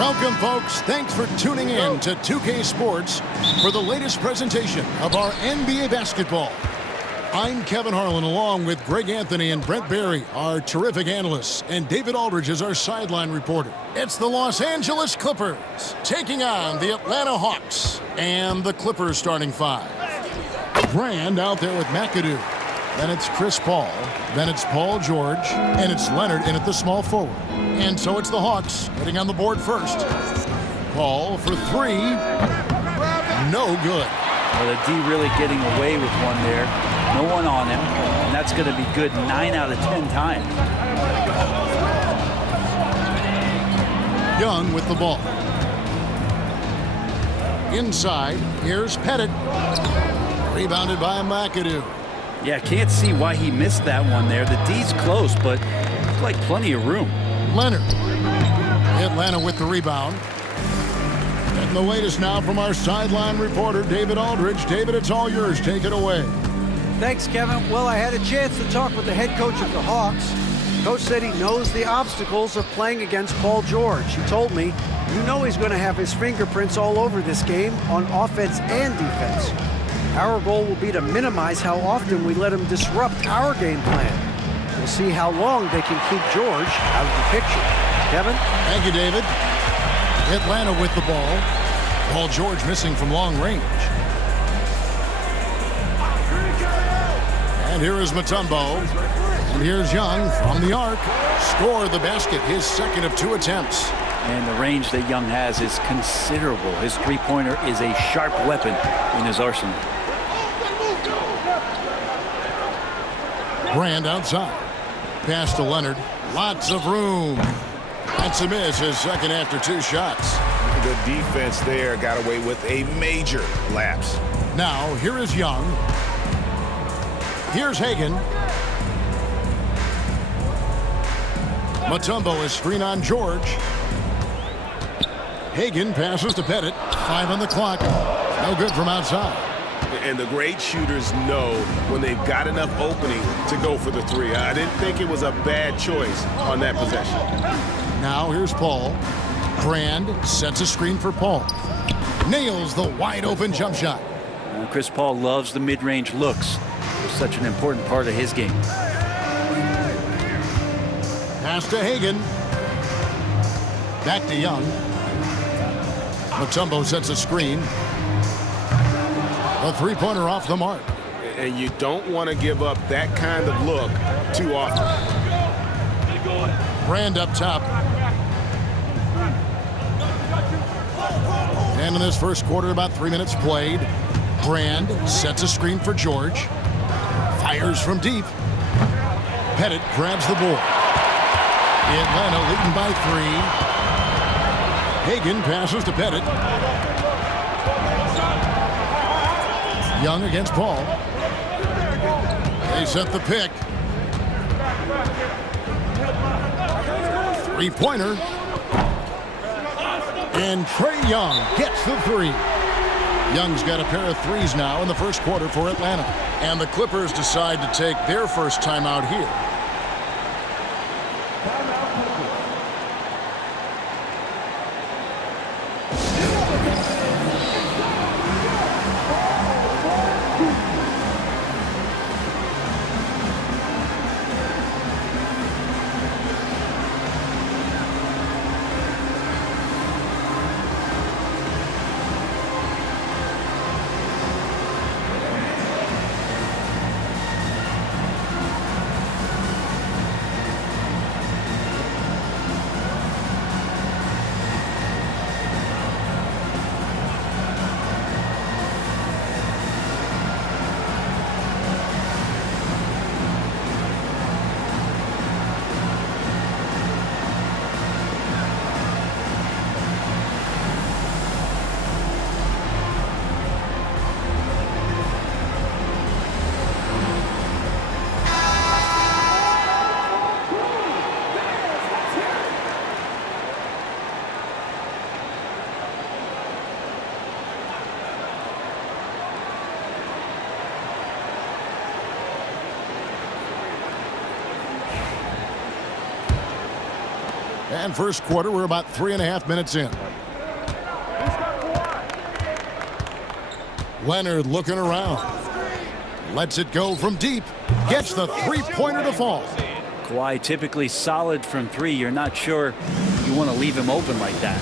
Welcome, folks. Thanks for tuning in to 2K Sports for the latest presentation of our NBA basketball. I'm Kevin Harlan, along with Greg Anthony and Brent Barry, our terrific analysts, and David Aldridge is our sideline reporter. It's the Los Angeles Clippers taking on the Atlanta Hawks, and the Clippers starting five. Brand out there with McAdoo. Then it's Chris Paul. Then it's Paul George. And it's Leonard in at the small forward. And so it's the Hawks getting on the board first. Paul for three. No good. Well, the D really getting away with one there. No one on him. And that's going to be good 9 out of 10 times. Young with the ball. Inside, here's Pettit. Rebounded by McAdoo. Yeah, can't see why he missed that one there. The D's close, but looks like plenty of room. Leonard. Atlanta with the rebound. And the latest now from our sideline reporter, David Aldridge. David, it's all yours. Take it away. Thanks, Kevin. Well, I had a chance to talk with the head coach of the Hawks. Coach said he knows the obstacles of playing against Paul George. He told me, you know he's going to have his fingerprints all over this game on offense and defense. Our goal will be to minimize how often we let him disrupt our game plan. We'll see how long they can keep George out of the picture. Kevin? Thank you, David. Atlanta with the ball. Paul George missing from long range. And here is Mutombo. And here's Young from the arc. Scored the basket, his second of 2 attempts. And the range that Young has is considerable. His three-pointer is a sharp weapon in his arsenal. Brand outside. Pass to Leonard. Lots of room. That's a miss, his second after 2 shots. The defense there got away with a major lapse. Now, here is Young. Here's Hagan. Mutombo is screen on George. Hagan passes to Pettit. 5 on the clock. No good from outside. And the great shooters know when they've got enough opening to go for the three. I didn't think it was a bad choice on that possession. Now here's Paul. Brand sets a screen for Paul. Nails the wide open jump shot. Chris Paul loves the mid-range looks. It's such an important part of his game. Pass to Hagan. Back to Young. Mutombo sets a screen. A three-pointer off the mark. And you don't want to give up that kind of look too often. Brand up top. And in this first quarter, about 3 minutes played. Brand sets a screen for George. Fires from deep. Pettit grabs the board. Atlanta leading by 3. Hagan passes to Pettit. Young against Paul. They set the pick. Three-pointer. And Trae Young gets the 3. Young's got a pair of threes now in the first quarter for Atlanta. And the Clippers decide to take their first timeout here. And first quarter, we're about 3.5 minutes in. Leonard looking around. Lets it go from deep. Gets the three-pointer to fall. Kawhi typically solid from three. You're not sure you want to leave him open like that.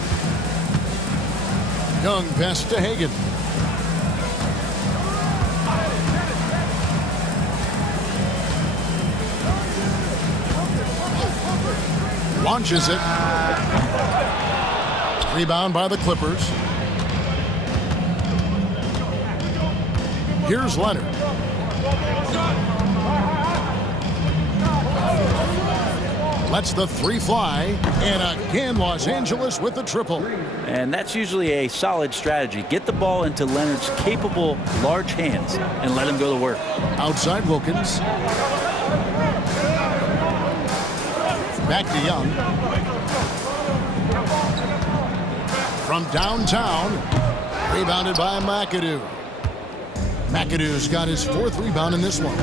Young pass to Hagan. Launches it. Rebound by the Clippers. Here's Leonard. Lets the three fly. And again, Los Angeles with the triple. And that's usually a solid strategy. Get the ball into Leonard's capable, large hands and let him go to work. Outside Wilkins. Back to Young. From downtown. Rebounded by McAdoo. McAdoo's got his fourth rebound in this one.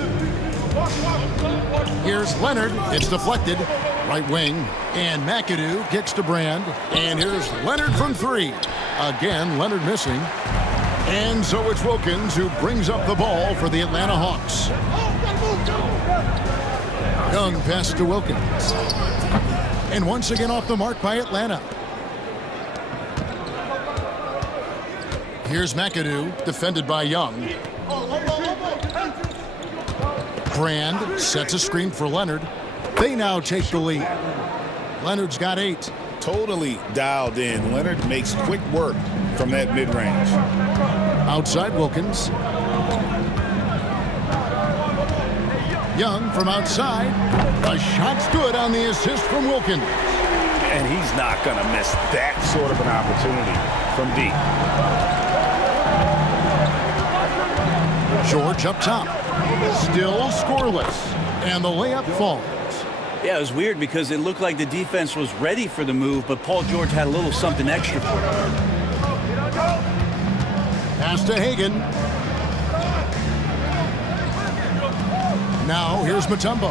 Here's Leonard. It's deflected. Right wing. And McAdoo kicks to Brand. And here's Leonard from three. Again, Leonard missing. And so it's Wilkins who brings up the ball for the Atlanta Hawks. Young pass to Wilkins. And once again off the mark by Atlanta. Here's McAdoo, defended by Young. Brand sets a screen for Leonard. They now take the lead. Leonard's got 8. Totally dialed in. Leonard makes quick work from that mid-range. Outside Wilkins. Young from outside. The shot's good on the assist from Wilkins. And he's not going to miss that sort of an opportunity from deep. George up top. Still scoreless. And the layup falls. Yeah, it was weird because it looked like the defense was ready for the move, but Paul George had a little something extra for it. Pass to Hagan. Now here's Mutombo.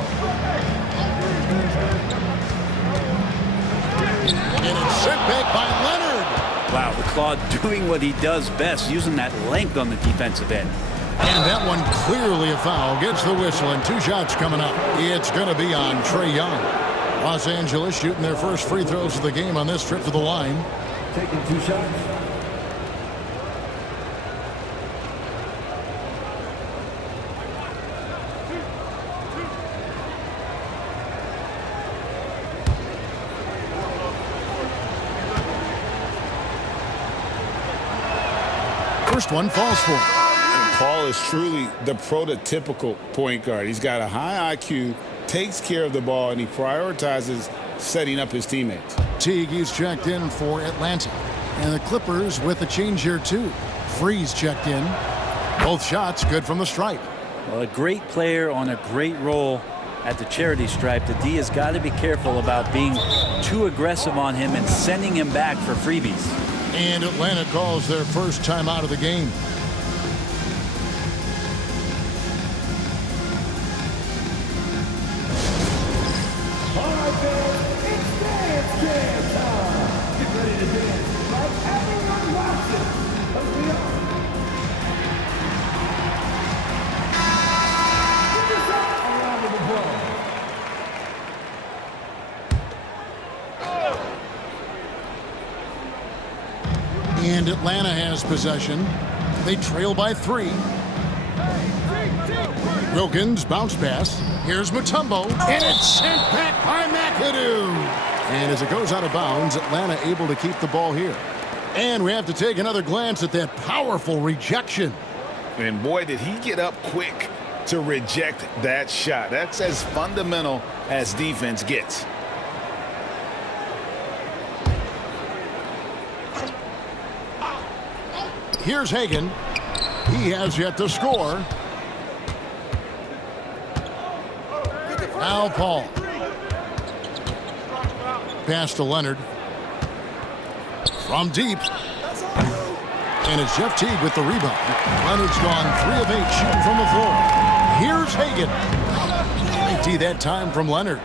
And it's sent back by Leonard. Wow, the Claw doing what he does best, using that length on the defensive end. And that one clearly a foul. Gets the whistle and 2 shots coming up. It's going to be on Trae Young. Los Angeles shooting their first free throws of the game on this trip to the line. Taking 2 shots. First one falls for him. Paul is truly the prototypical point guard. He's got a high IQ, takes care of the ball, and he prioritizes setting up his teammates. Teague, he's checked in for Atlanta. And the Clippers with a change here, too. Freeze checked in. Both shots good from the stripe. Well, a great player on a great role at the charity stripe. The D has got to be careful about being too aggressive on him and sending him back for freebies. And Atlanta calls their first time out of the game. And Atlanta has possession. They trail by 3. Wilkins, bounce pass. Here's Mutombo. And it's sent back by McAdoo. And as it goes out of bounds, Atlanta able to keep the ball here. And we have to take another glance at that powerful rejection. And boy, did he get up quick to reject that shot. That's as fundamental as defense gets. Here's Hagan. He has yet to score. Now Paul. Pass to Leonard. From deep. And it's Jeff Teague with the rebound. Leonard's gone 3 of 8 shooting from the floor. Here's Hagan. Big D that time from Leonard.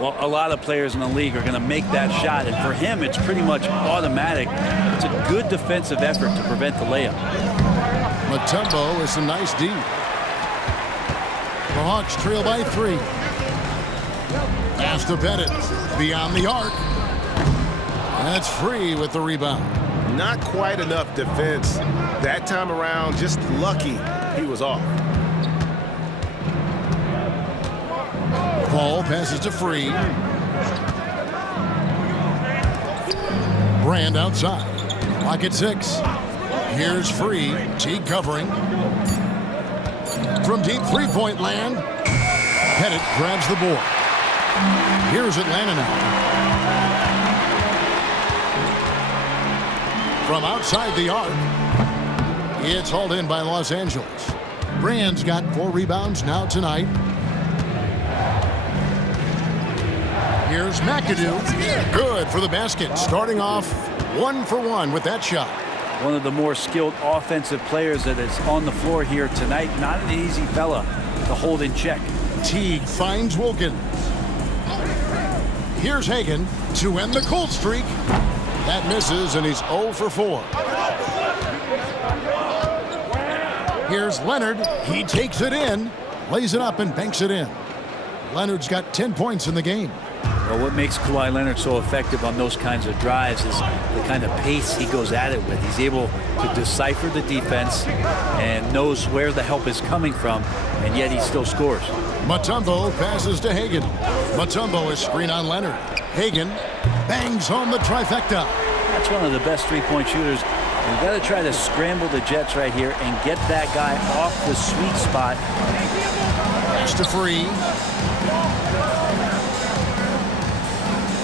Well, a lot of players in the league are going to make that shot, and for him, it's pretty much automatic. It's a good defensive effort to prevent the layup. Mutombo is a nice D. The Hawks trail by 3. Pass to Pettit. Beyond the arc. That's Free with the rebound. Not quite enough defense that time around. Just lucky he was off. Paul passes to Free. Brand outside. Clock at 6. Here's Free. Teague covering. From deep three-point land. Pettit grabs the board. Here's Atlanta now. From outside the arc. It's hauled in by Los Angeles. Brand's got 4 rebounds now tonight. Here's McAdoo. Good for the basket. Starting off 1 for 1 with that shot. One of the more skilled offensive players that is on the floor here tonight. Not an easy fella to hold in check. Teague finds Wilkins. Here's Hagan to end the cold streak. That misses, and he's 0 for 4. Here's Leonard. He takes it in, lays it up, and banks it in. Leonard's got 10 points in the game. Well, what makes Kawhi Leonard so effective on those kinds of drives is the kind of pace he goes at it with. He's able to decipher the defense and knows where the help is coming from, and yet he still scores. Mutombo passes to Hagan. Mutombo is screen on Leonard. Hagan bangs home the trifecta. That's one of the best three-point shooters. You've got to try to scramble the Jets right here and get that guy off the sweet spot. Pass to Free.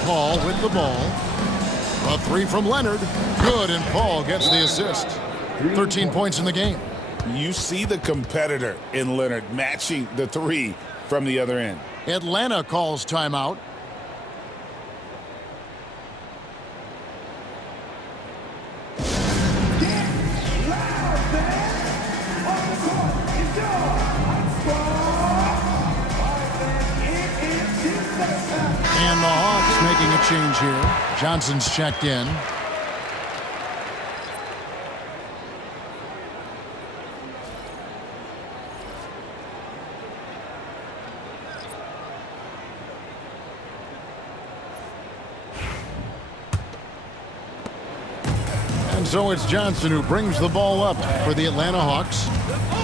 Paul with the ball. A 3 from Leonard. Good, and Paul gets the assist. 13 points in the game. You see the competitor in Leonard matching the 3 from the other end. Atlanta calls timeout. And the Hawks making a change here. Johnson's checked in. And so it's Johnson who brings the ball up for the Atlanta Hawks.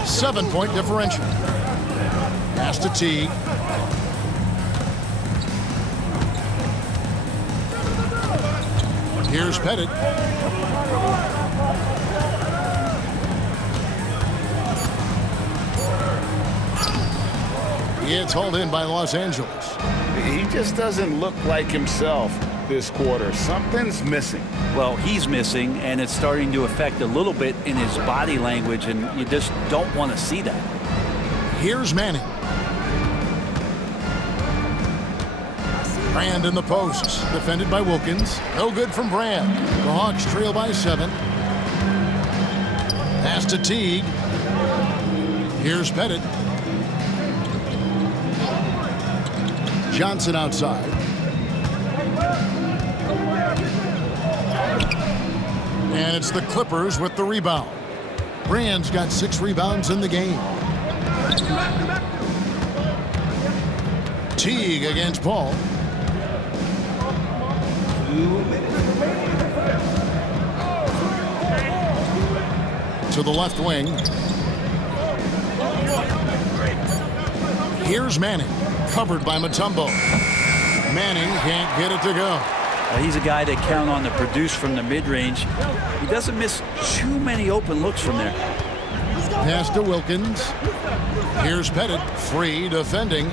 7-point differential. Pass to Teague. Here's Pettit. It's hauled in by Los Angeles. He just doesn't look like himself this quarter. Something's missing. Well, he's missing, and it's starting to affect a little bit in his body language, and you just don't want to see that. Here's Manning. Brand in the posts, defended by Wilkins. No good from Brand. The Hawks trail by 7. Pass to Teague. Here's Pettit. Johnson outside. And it's the Clippers with the rebound. Brand's got 6 rebounds in the game. Teague against Paul. To the left wing. Here's Manning, covered by Mutombo. Manning can't get it to go. He's a guy that count on to produce from the mid-range. He doesn't miss too many open looks from there. Pass to Wilkins. Here's Pettit, free defending.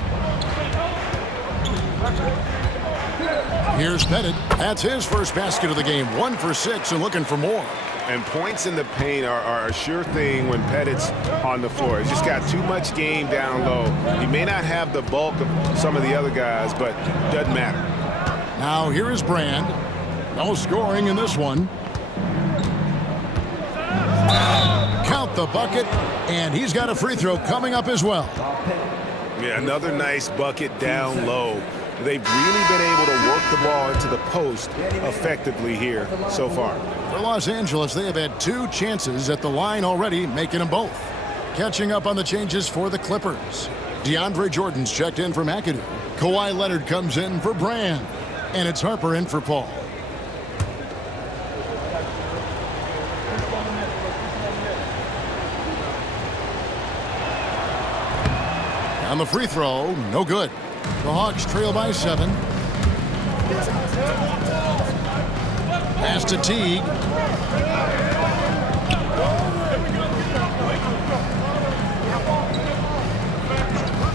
Here's Pettit. That's his first basket of the game. 1 for 6 and looking for more. And points in the paint are a sure thing when Pettit's on the floor. He's just got too much game down low. He may not have the bulk of some of the other guys, but doesn't matter. Now here is Brand. No scoring in this one. Count the bucket, and he's got a free throw coming up as well. Yeah, another nice bucket down low. They've really been able to work the ball into the post effectively here so far. For Los Angeles, they have had 2 chances at the line already, making them both. Catching up on the changes for the Clippers. DeAndre Jordan's checked in for McAdoo. Kawhi Leonard comes in for Brand. And it's Harper in for Paul. On the free throw, no good. The Hawks trail by 7. Pass to Teague.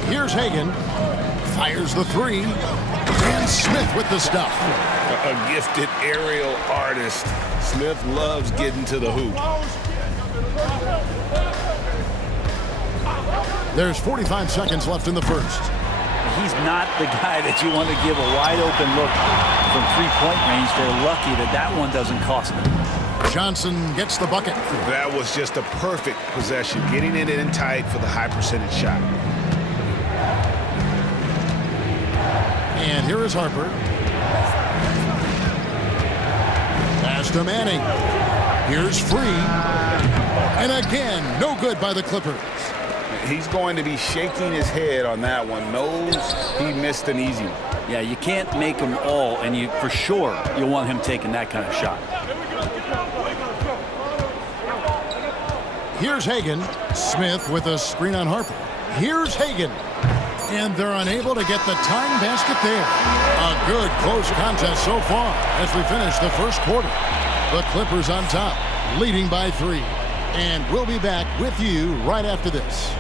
Here's Hagan. Fires the 3. And Smith with the stuff. A gifted aerial artist. Smith loves getting to the hoop. There's 45 seconds left in the first. He's not the guy that you want to give a wide open look from 3-point range. They're lucky that that one doesn't cost them. Johnson gets the bucket. That was just a perfect possession, getting it in tight for the high percentage shot. And here is Harper. Pass to Manning. Here's Free. And again, no good by the Clippers. He's going to be shaking his head on that one. Knows he missed an easy one. Yeah, you can't make them all, and you for sure you want him taking that kind of shot. Here's Hagan. Smith with a screen on Harper. Here's Hagan. And they're unable to get the tying basket there. A good close contest so far as we finish the first quarter. The Clippers on top, leading by 3. And we'll be back with you right after this.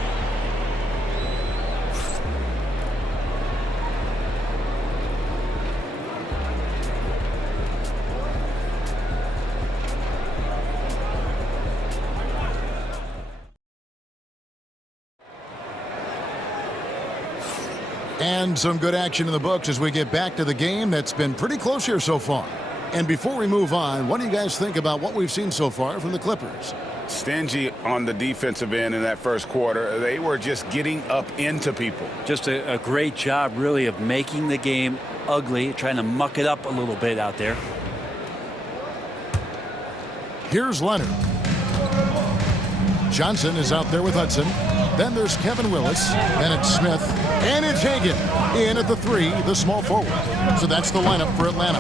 And some good action in the books as we get back to the game that's been pretty close here so far. And before we move on, what do you guys think about what we've seen so far from the Clippers? Stingy on the defensive end in that first quarter. They were just getting up into people. Just a great job, really, of making the game ugly, trying to muck it up a little bit out there. Here's Leonard. Johnson is out there with Hudson. Then there's Kevin Willis. Then it's Smith. And it's Hagan in at the 3, the small forward. So that's the lineup for Atlanta.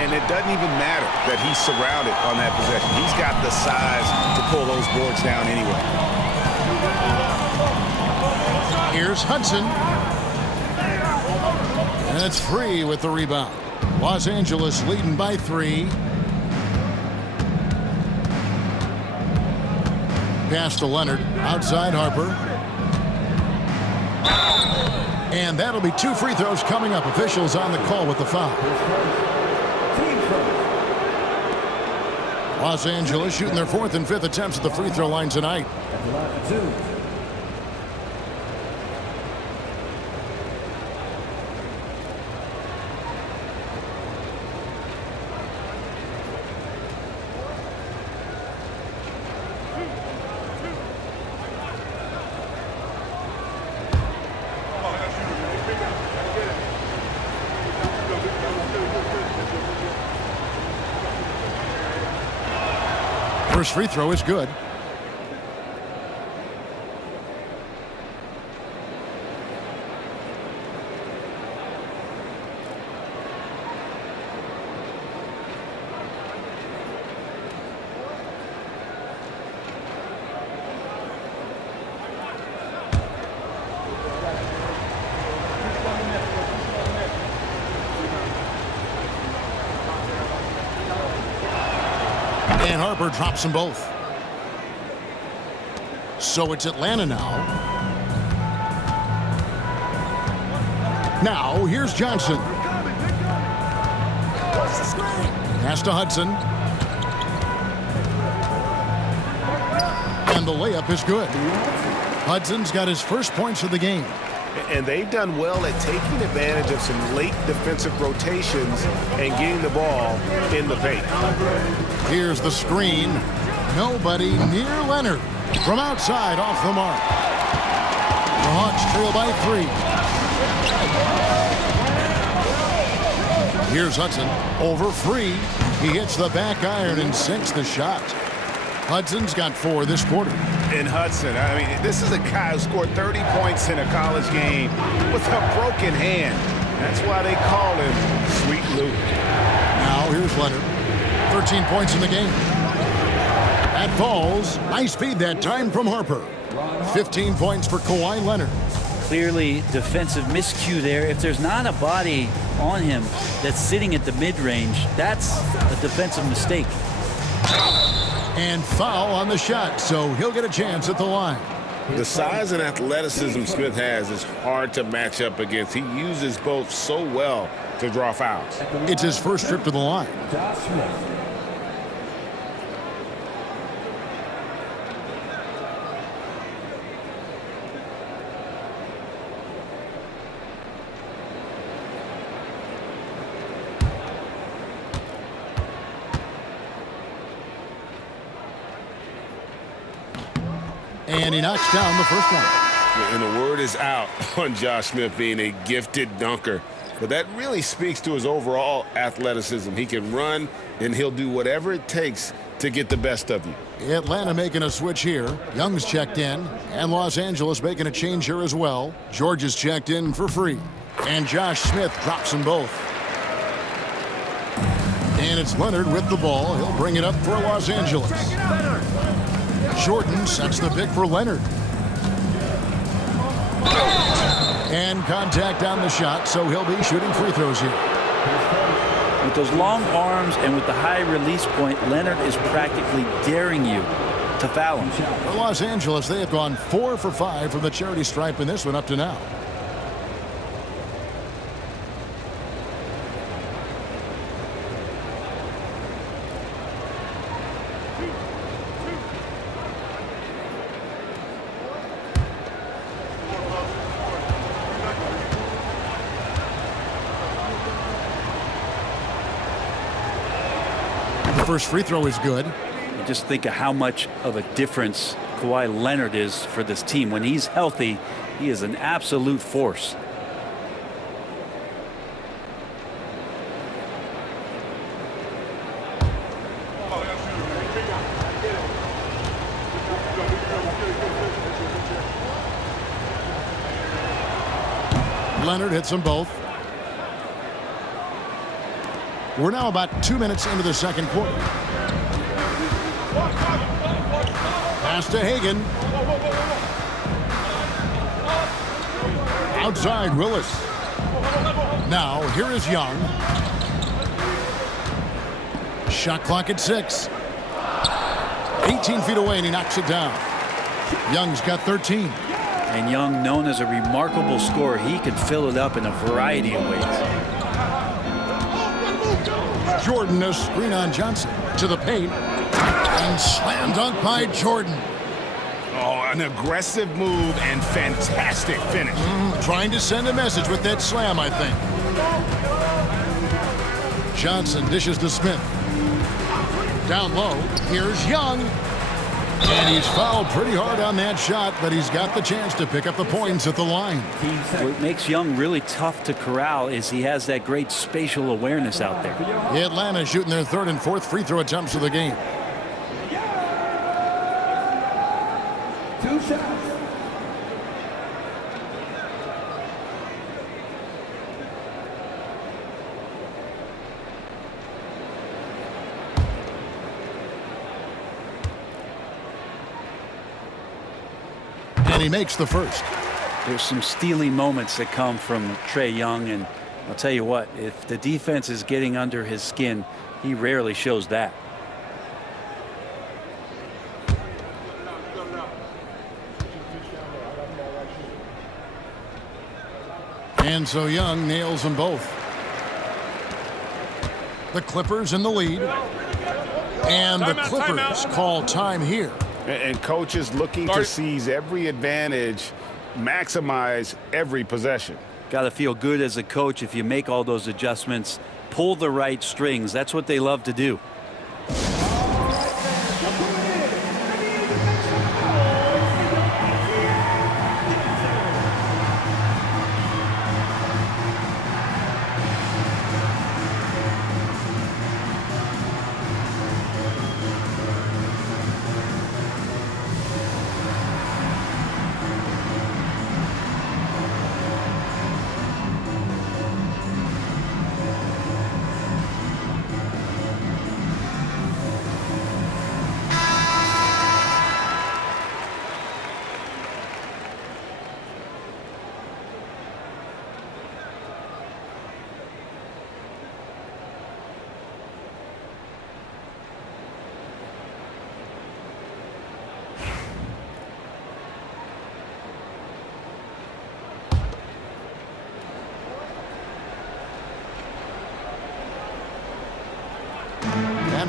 And it doesn't even matter that he's surrounded on that possession. He's got the size to pull those boards down anyway. Here's Hudson. And it's Free with the rebound. Los Angeles leading by 3. Pass to Leonard. Outside Harper. And that'll be 2 free throws coming up. Officials on the call with the foul. Los Angeles shooting their 4th and 5th attempts at the free throw line tonight. First free throw is good. And Harper drops them both. So it's Atlanta now. Now here's Johnson. Pass to Hudson. And the layup is good. Hudson's got his first points of the game. And they've done well at taking advantage of some late defensive rotations and getting the ball in the paint. Here's the screen. Nobody near Leonard. From outside, off the mark. The Hawks trail by 3. Here's Hudson over Free. He hits the back iron and sinks the shot. Hudson's got 4 this quarter. And Hudson, I mean, this is a guy who scored 30 points in a college game with a broken hand. That's why they call him Sweet Lou. Now here's Leonard. 13 points in the game. That falls. Nice feed that time from Harper. 15 points for Kawhi Leonard. Clearly defensive miscue there. If there's not a body on him that's sitting at the mid-range, that's a defensive mistake. And foul on the shot, so he'll get a chance at the line. The size and athleticism Smith has is hard to match up against. He uses both so well to draw fouls. It's his first trip to the line. And he knocks down the first one. And the word is out on Josh Smith being a gifted dunker. But that really speaks to his overall athleticism. He can run, and he'll do whatever it takes to get the best of you. Atlanta making a switch here. Young's checked in, and Los Angeles making a change here as well. George is checked in for Free. And Josh Smith drops them both. And it's Leonard with the ball. He'll bring it up for Los Angeles. Jordan sets the pick for Leonard. And contact on the shot, so he'll be shooting free throws here. With those long arms and with the high release point, Leonard is practically daring you to foul him. For Los Angeles, they have gone 4 for 5 from the charity stripe in this one up to now. First free throw is good. You just think of how much of a difference Kawhi Leonard is for this team. When he's healthy, he is an absolute force. Leonard hits them both. We're now about 2 minutes into the second quarter. Pass to Hagan. Outside Willis. Now here is Young. Shot clock at 6. 18 feet away and he knocks it down. Young's got 13. And Young, known as a remarkable scorer, he can fill it up in a variety of ways. Jordan, a screen on Johnson to the paint, and slam dunk by Jordan. Oh, an aggressive move and fantastic finish. Trying to send a message with that slam, I think. Johnson dishes to Smith. Down low, here's Young. And he's fouled pretty hard on that shot, but he's got the chance to pick up the points at the line. What makes Young really tough to corral is he has that great spatial awareness out there. Atlanta shooting their third and fourth free throw attempts of the game. 2 shots. And he makes the first. There's some steely moments that come from Trae Young, and I'll tell you what, if the defense is getting under his skin, he rarely shows that. And so Young nails them both. The Clippers in the lead. And the Clippers call time here. And coaches looking to seize every advantage, maximize every possession. Got to feel good as a coach if you make all those adjustments, pull the right strings. That's what they love to do.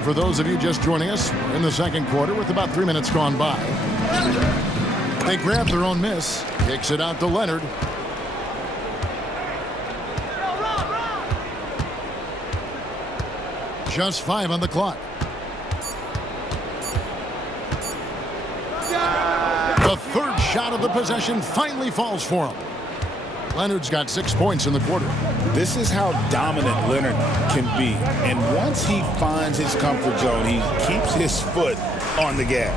And for those of you just joining us, we're in the second quarter with about 3 minutes gone by. They grab their own miss. Kicks it out to Leonard. Just 5 on the clock. The third shot of the possession finally falls for him. Leonard's got 6 points in the quarter. This is how dominant Leonard can be. And once he finds his comfort zone, he keeps his foot on the gas.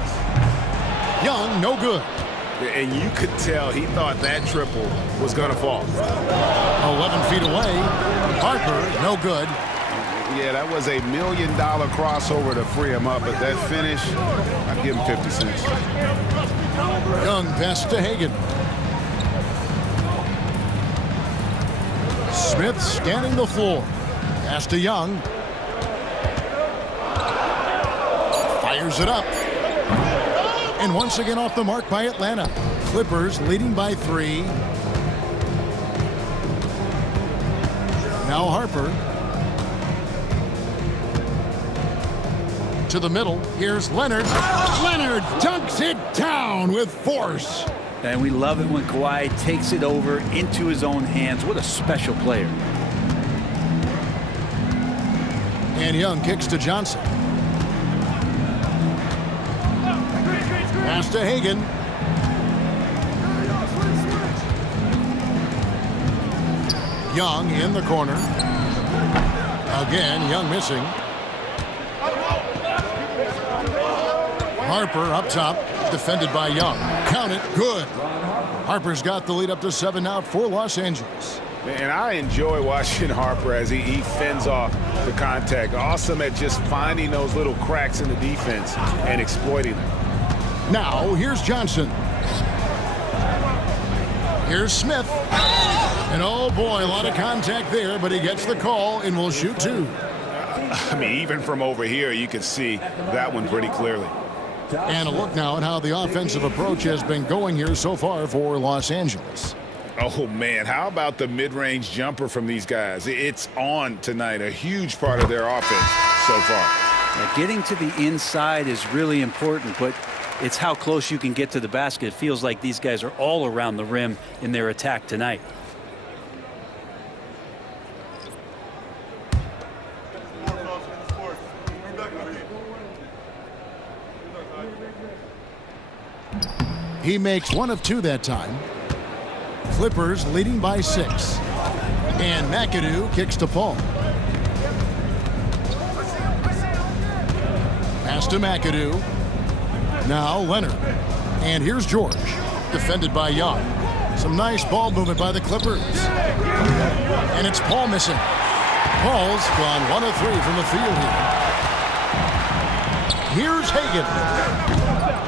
Young, no good. And you could tell he thought that triple was going to fall. 11 feet away. Harper, no good. Yeah, that was $1 million crossover to free him up, but that finish, I'd give him 50 cents. Young pass to Hagan. Smith scanning the floor. Pass to Young. Fires it up. And once again off the mark by Atlanta. Clippers leading by 3. Now Harper. To the middle. Here's Leonard. Leonard dunks it down with force. And we love it when Kawhi takes it over into his own hands. What a special player. And Young kicks to Johnson. Pass to Hagan. Young in the corner. Again, Young missing. Harper up top, defended by Young. Count it, good. Harper's got the lead up to 7 now for Los Angeles. And I enjoy watching Harper as he fends off the contact. Awesome at just finding those little cracks in the defense and exploiting them. Now, here's Johnson. Here's Smith. And oh boy, a lot of contact there, but he gets the call and will shoot 2. I mean, even from over here, you can see that one pretty clearly. And a look now at how the offensive approach has been going here so far for Los Angeles. Oh, man, how about the mid-range jumper from these guys? It's on tonight, a huge part of their offense so far. Now, getting to the inside is really important, but it's how close you can get to the basket. It feels like these guys are all around the rim in their attack tonight. He makes 1 of 2 that time. Clippers leading by 6. And McAdoo kicks to Paul. Pass to McAdoo. Now Leonard. And here's George, defended by Young. Some nice ball movement by the Clippers. And it's Paul missing. Paul's gone 1 of 3 from the field here. Here's Hagan.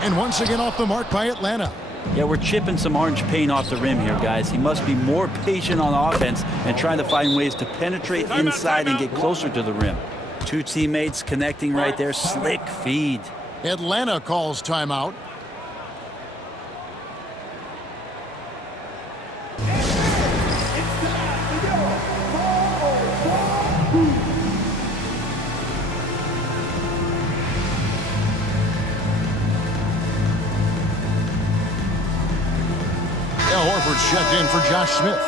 And once again off the mark by Atlanta. Yeah, we're chipping some orange paint off the rim here, guys. He must be more patient on offense and trying to find ways to penetrate inside and get closer to the rim. 2 teammates connecting right there. Slick feed. Atlanta calls timeout. Horford's checked in for Josh Smith.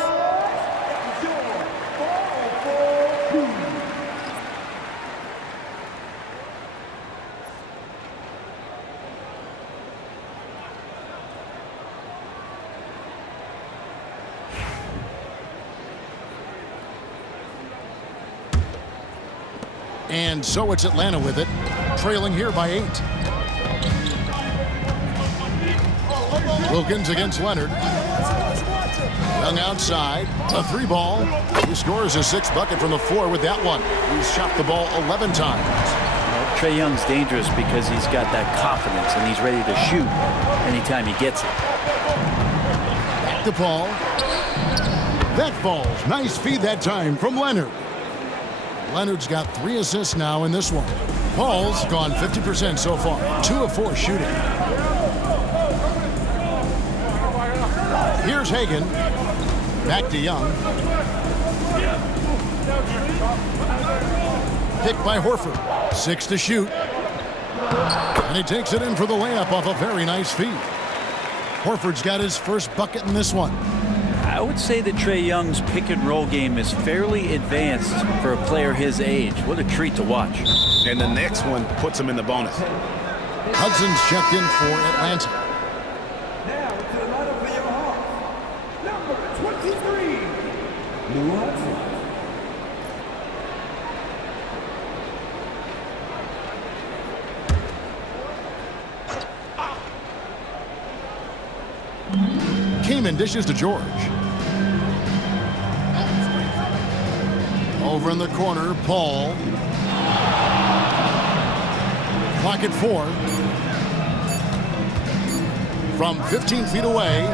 And so it's Atlanta with it, trailing here by 8. Wilkins against Leonard. Young outside, a 3-ball. He scores his 6th bucket from the floor with that one. He's shot the ball 11 times. Well, Trae Young's dangerous because he's got that confidence and he's ready to shoot anytime he gets it. Back to Paul. That falls. Nice feed that time from Leonard. Leonard's got 3 assists now in this one. Paul's gone 50% so far. 2 of 4 shooting. Here's Hagan. Back to Young. Picked by Horford. 6 to shoot. And he takes it in for the layup off a very nice feed. Horford's got his first bucket in this one. I would say that Trae Young's pick and roll game is fairly advanced for a player his age. What a treat to watch. And the next one puts him in the bonus. Hudson's checked in for Atlanta. Now to the lineup for your Hawks, number 23, Lou Hudson. Kaman dishes to George. Over in the corner, Paul. Clock at 4. From 15 feet away,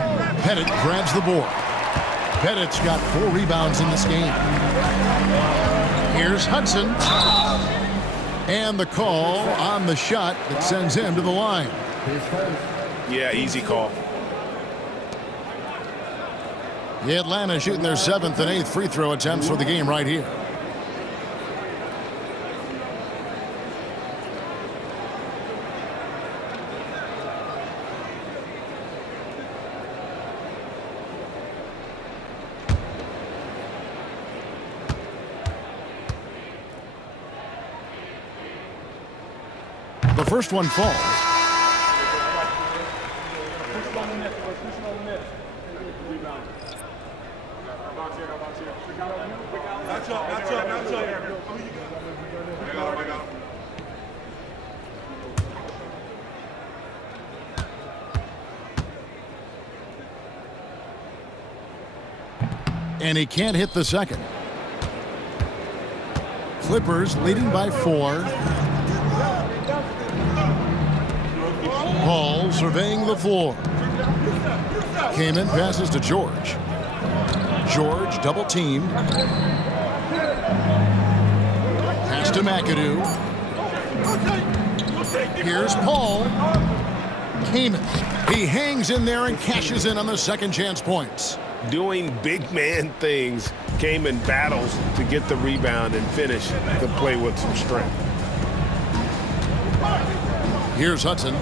Pettit grabs the board. Pettit's got 4 rebounds in this game. Here's Hudson. And the call on the shot that sends him to the line. Yeah, easy call. The Atlanta shooting their 7th and 8th free throw attempts for the game right here. The first one falls. And he can't hit the second. Clippers leading by 4. Paul surveying the floor. Kaman passes to George. George double teamed. Pass to McAdoo. Here's Paul. Kaman. He hangs in there and cashes in on the second chance points. Doing big man things, Kaman battles to get the rebound and finish to play with some strength. Here's Hudson.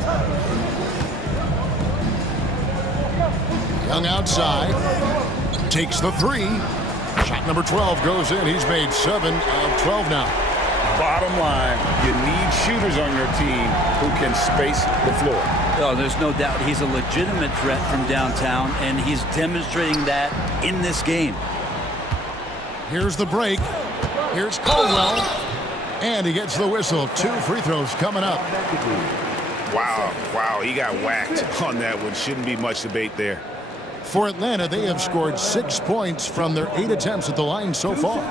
Young outside. Takes the 3. Shot number 12 goes in. He's made 7 of 12 now. Bottom line, you need shooters on your team who can space the floor. Oh, there's no doubt he's a legitimate threat from downtown, and he's demonstrating that in this game. Here's the break. Here's Caldwell. And he gets the whistle. 2 free throws coming up. Wow, he got whacked on that one. Shouldn't be much debate there. For Atlanta, they have scored 6 points from their 8 attempts at the line so far.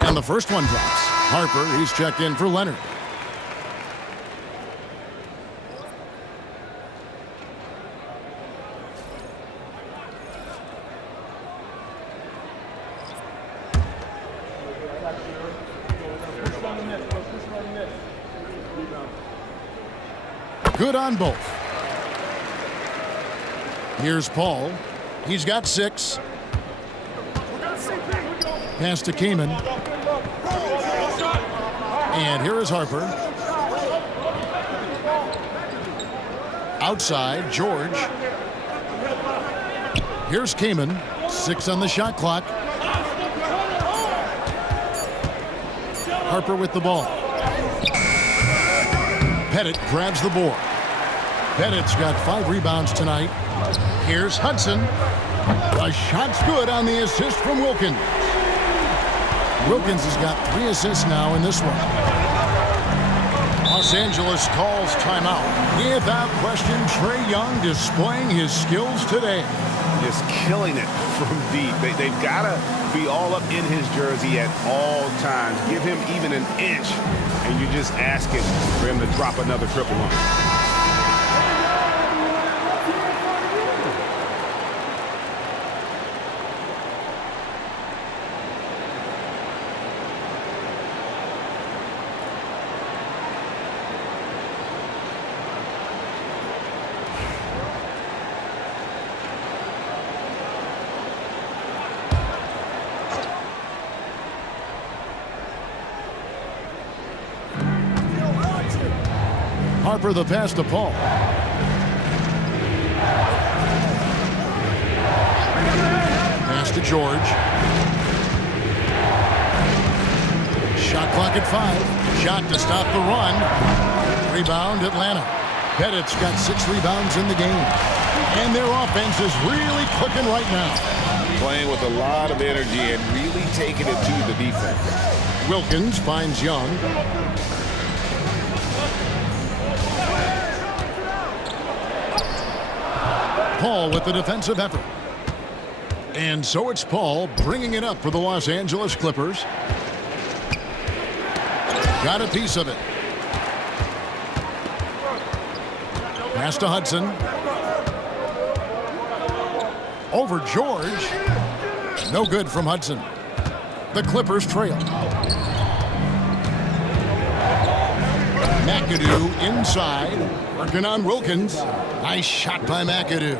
And the first one drops. Harper, he's checked in for Leonard. Good on both. Here's Paul. He's got 6. Pass to Kaman. And here is Harper. Outside, George. Here's Kaman. 6 on the shot clock. Harper with the ball. Pettit grabs the board. Pettit's got 5 rebounds tonight. Here's Hudson. The shot's good on the assist from Wilkins. Wilkins has got 3 assists now in this one. Los Angeles calls timeout. Without question, Trae Young displaying his skills today. Just killing it from deep. They've got to be all up in his jersey at all times. Give him even an inch, and you're just asking for him to drop another triple on him. Harper the pass to Paul. Pass to George. Shot clock at 5. Shot to stop the run. Rebound Atlanta. Pettit's got 6 rebounds in the game. And their offense is really clicking right now. Playing with a lot of energy and really taking it to the defense. Wilkins finds Young. Paul with the defensive effort. And so it's Paul bringing it up for the Los Angeles Clippers. Got a piece of it. Pass to Hudson. Over George. No good from Hudson. The Clippers trail. McAdoo inside. Working on Wilkins. Nice shot by McAdoo.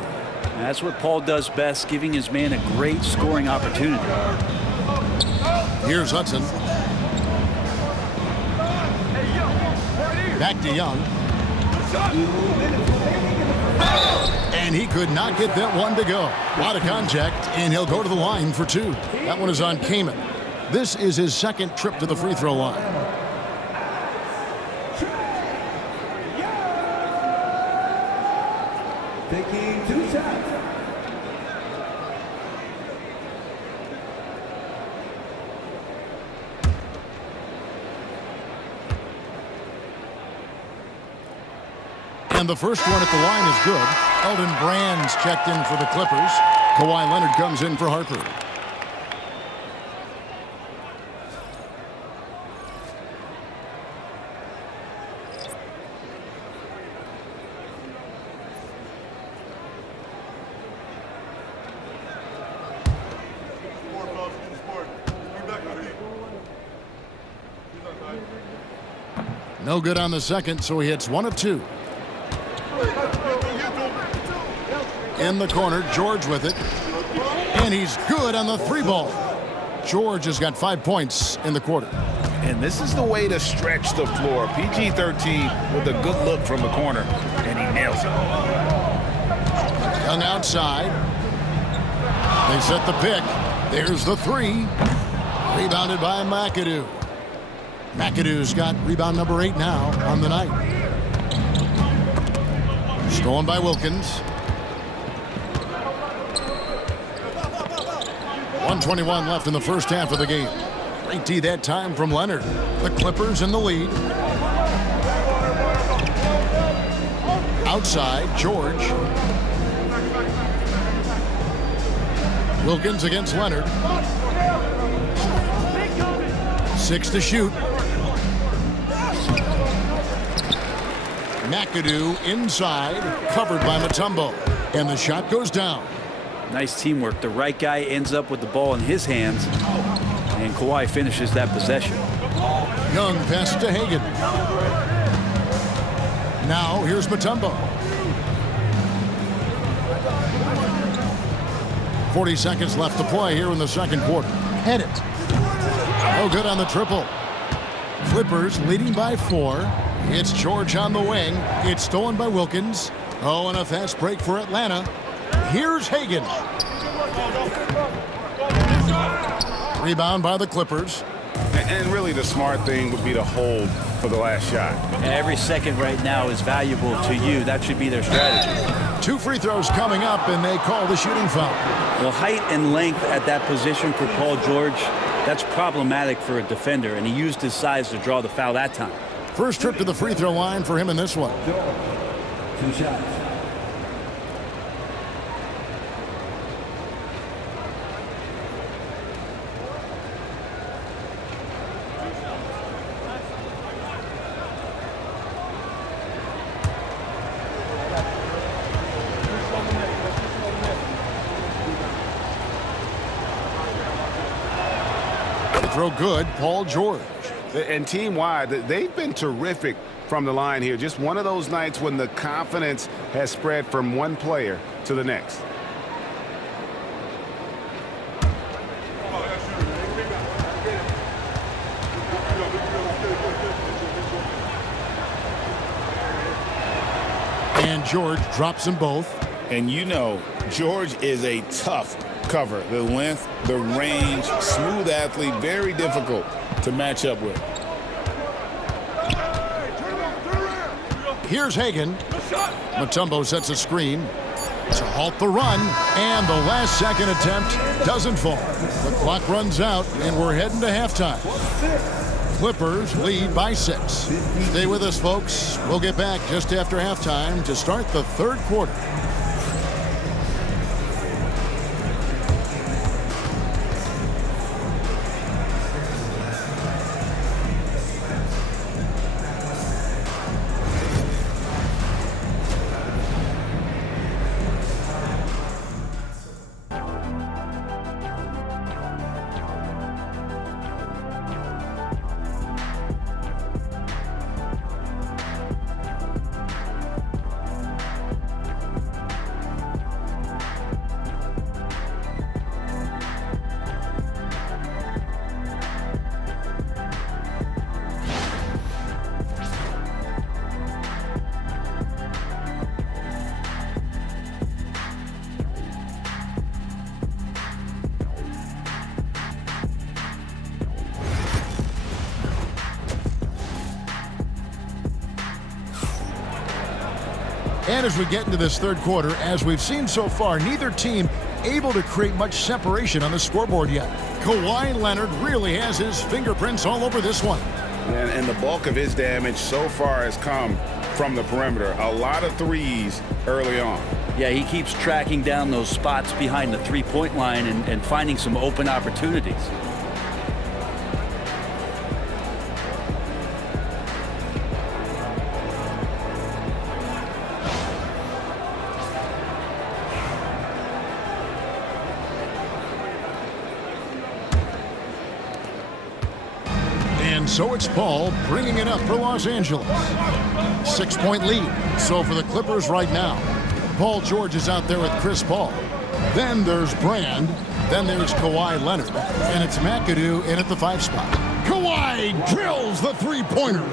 That's what Paul does best, giving his man a great scoring opportunity. Here's Hudson. Back to Young. And he could not get that one to go. Out of contact, and he'll go to the line for 2. That one is on Kaman. This is his second trip to the free throw line. Taking 2 shots. And the first one at the line is good. Elton Brand's checked in for the Clippers. Kawhi Leonard comes in for Harper. No good on the second, so he hits 1 of 2. In the corner, George with it. And he's good on the 3-ball. George has got 5 points in the quarter. And this is the way to stretch the floor. PG-13 with a good look from the corner, and he nails it. Young outside. They set the pick. There's the 3. Rebounded by McAdoo. McAdoo's got rebound number 8 now on the night. Stolen by Wilkins. 1:21 left in the first half of the game. Great D that time from Leonard. The Clippers in the lead. Outside, George. Wilkins against Leonard. 6 to shoot. McAdoo inside, covered by Mutombo. And the shot goes down. Nice teamwork. The right guy ends up with the ball in his hands, and Kawhi finishes that possession. Young pass to Hagan. Now here's Mutombo. 40 seconds left to play here in the second quarter. Head it. Oh, good on the triple. Clippers leading by 4. It's George on the wing. It's stolen by Wilkins. Oh, and a fast break for Atlanta. Here's Hagan. Rebound by the Clippers. And really the smart thing would be to hold for the last shot. And every second right now is valuable to you. That should be their strategy. 2 free throws coming up, and they call the shooting foul. Well, height and length at that position for Paul George, that's problematic for a defender, and he used his size to draw the foul that time. First trip to the free throw line for him in this one. 2 shots. Throw good, Paul George. And team-wide, they've been terrific from the line here. Just one of those nights when the confidence has spread from one player to the next. And George drops them both. And you know, George is a tough cover. The length, the range, smooth athlete, very difficult to match up with. Here's Hagan. Mutombo sets a screen to halt the run, and the last second attempt doesn't fall. The clock runs out, and we're heading to halftime. Clippers lead by 6. Stay with us, folks. We'll get back just after halftime to start the third quarter. And as we get into this third quarter, as we've seen so far, neither team able to create much separation on the scoreboard yet. Kawhi Leonard really has his fingerprints all over this one. And the bulk of his damage so far has come from the perimeter. A lot of threes early on. Yeah, he keeps tracking down those spots behind the three-point line and finding some open opportunities. So it's Paul bringing it up for Los Angeles. 6-point lead. So for the Clippers right now, Paul George is out there with Chris Paul. Then there's Brand. Then there's Kawhi Leonard. And it's McAdoo in at the 5 spot. Kawhi drills the three-pointer.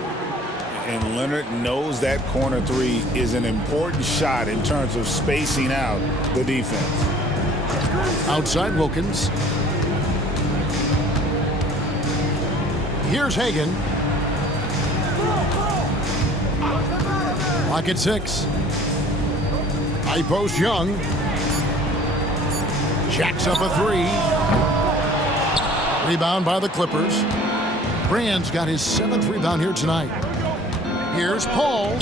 And Leonard knows that corner 3 is an important shot in terms of spacing out the defense. Outside Wilkins. Here's Hagan. Lock at 6. High post Young. Jacks up a 3. Rebound by the Clippers. Brand's got his 7th rebound here tonight. Here's Paul.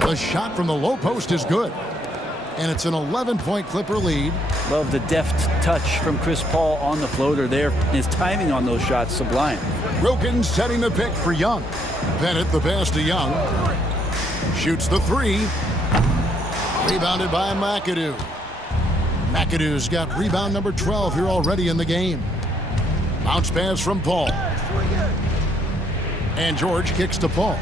The shot from the low post is good. And it's an 11-point Clipper lead. Love the deft touch from Chris Paul on the floater there. His timing on those shots, sublime. Wilkins setting the pick for Young. Bennett the pass to Young. Shoots the 3. Rebounded by McAdoo. McAdoo's got rebound number 12 here already in the game. Bounce pass from Paul. And George kicks to Paul.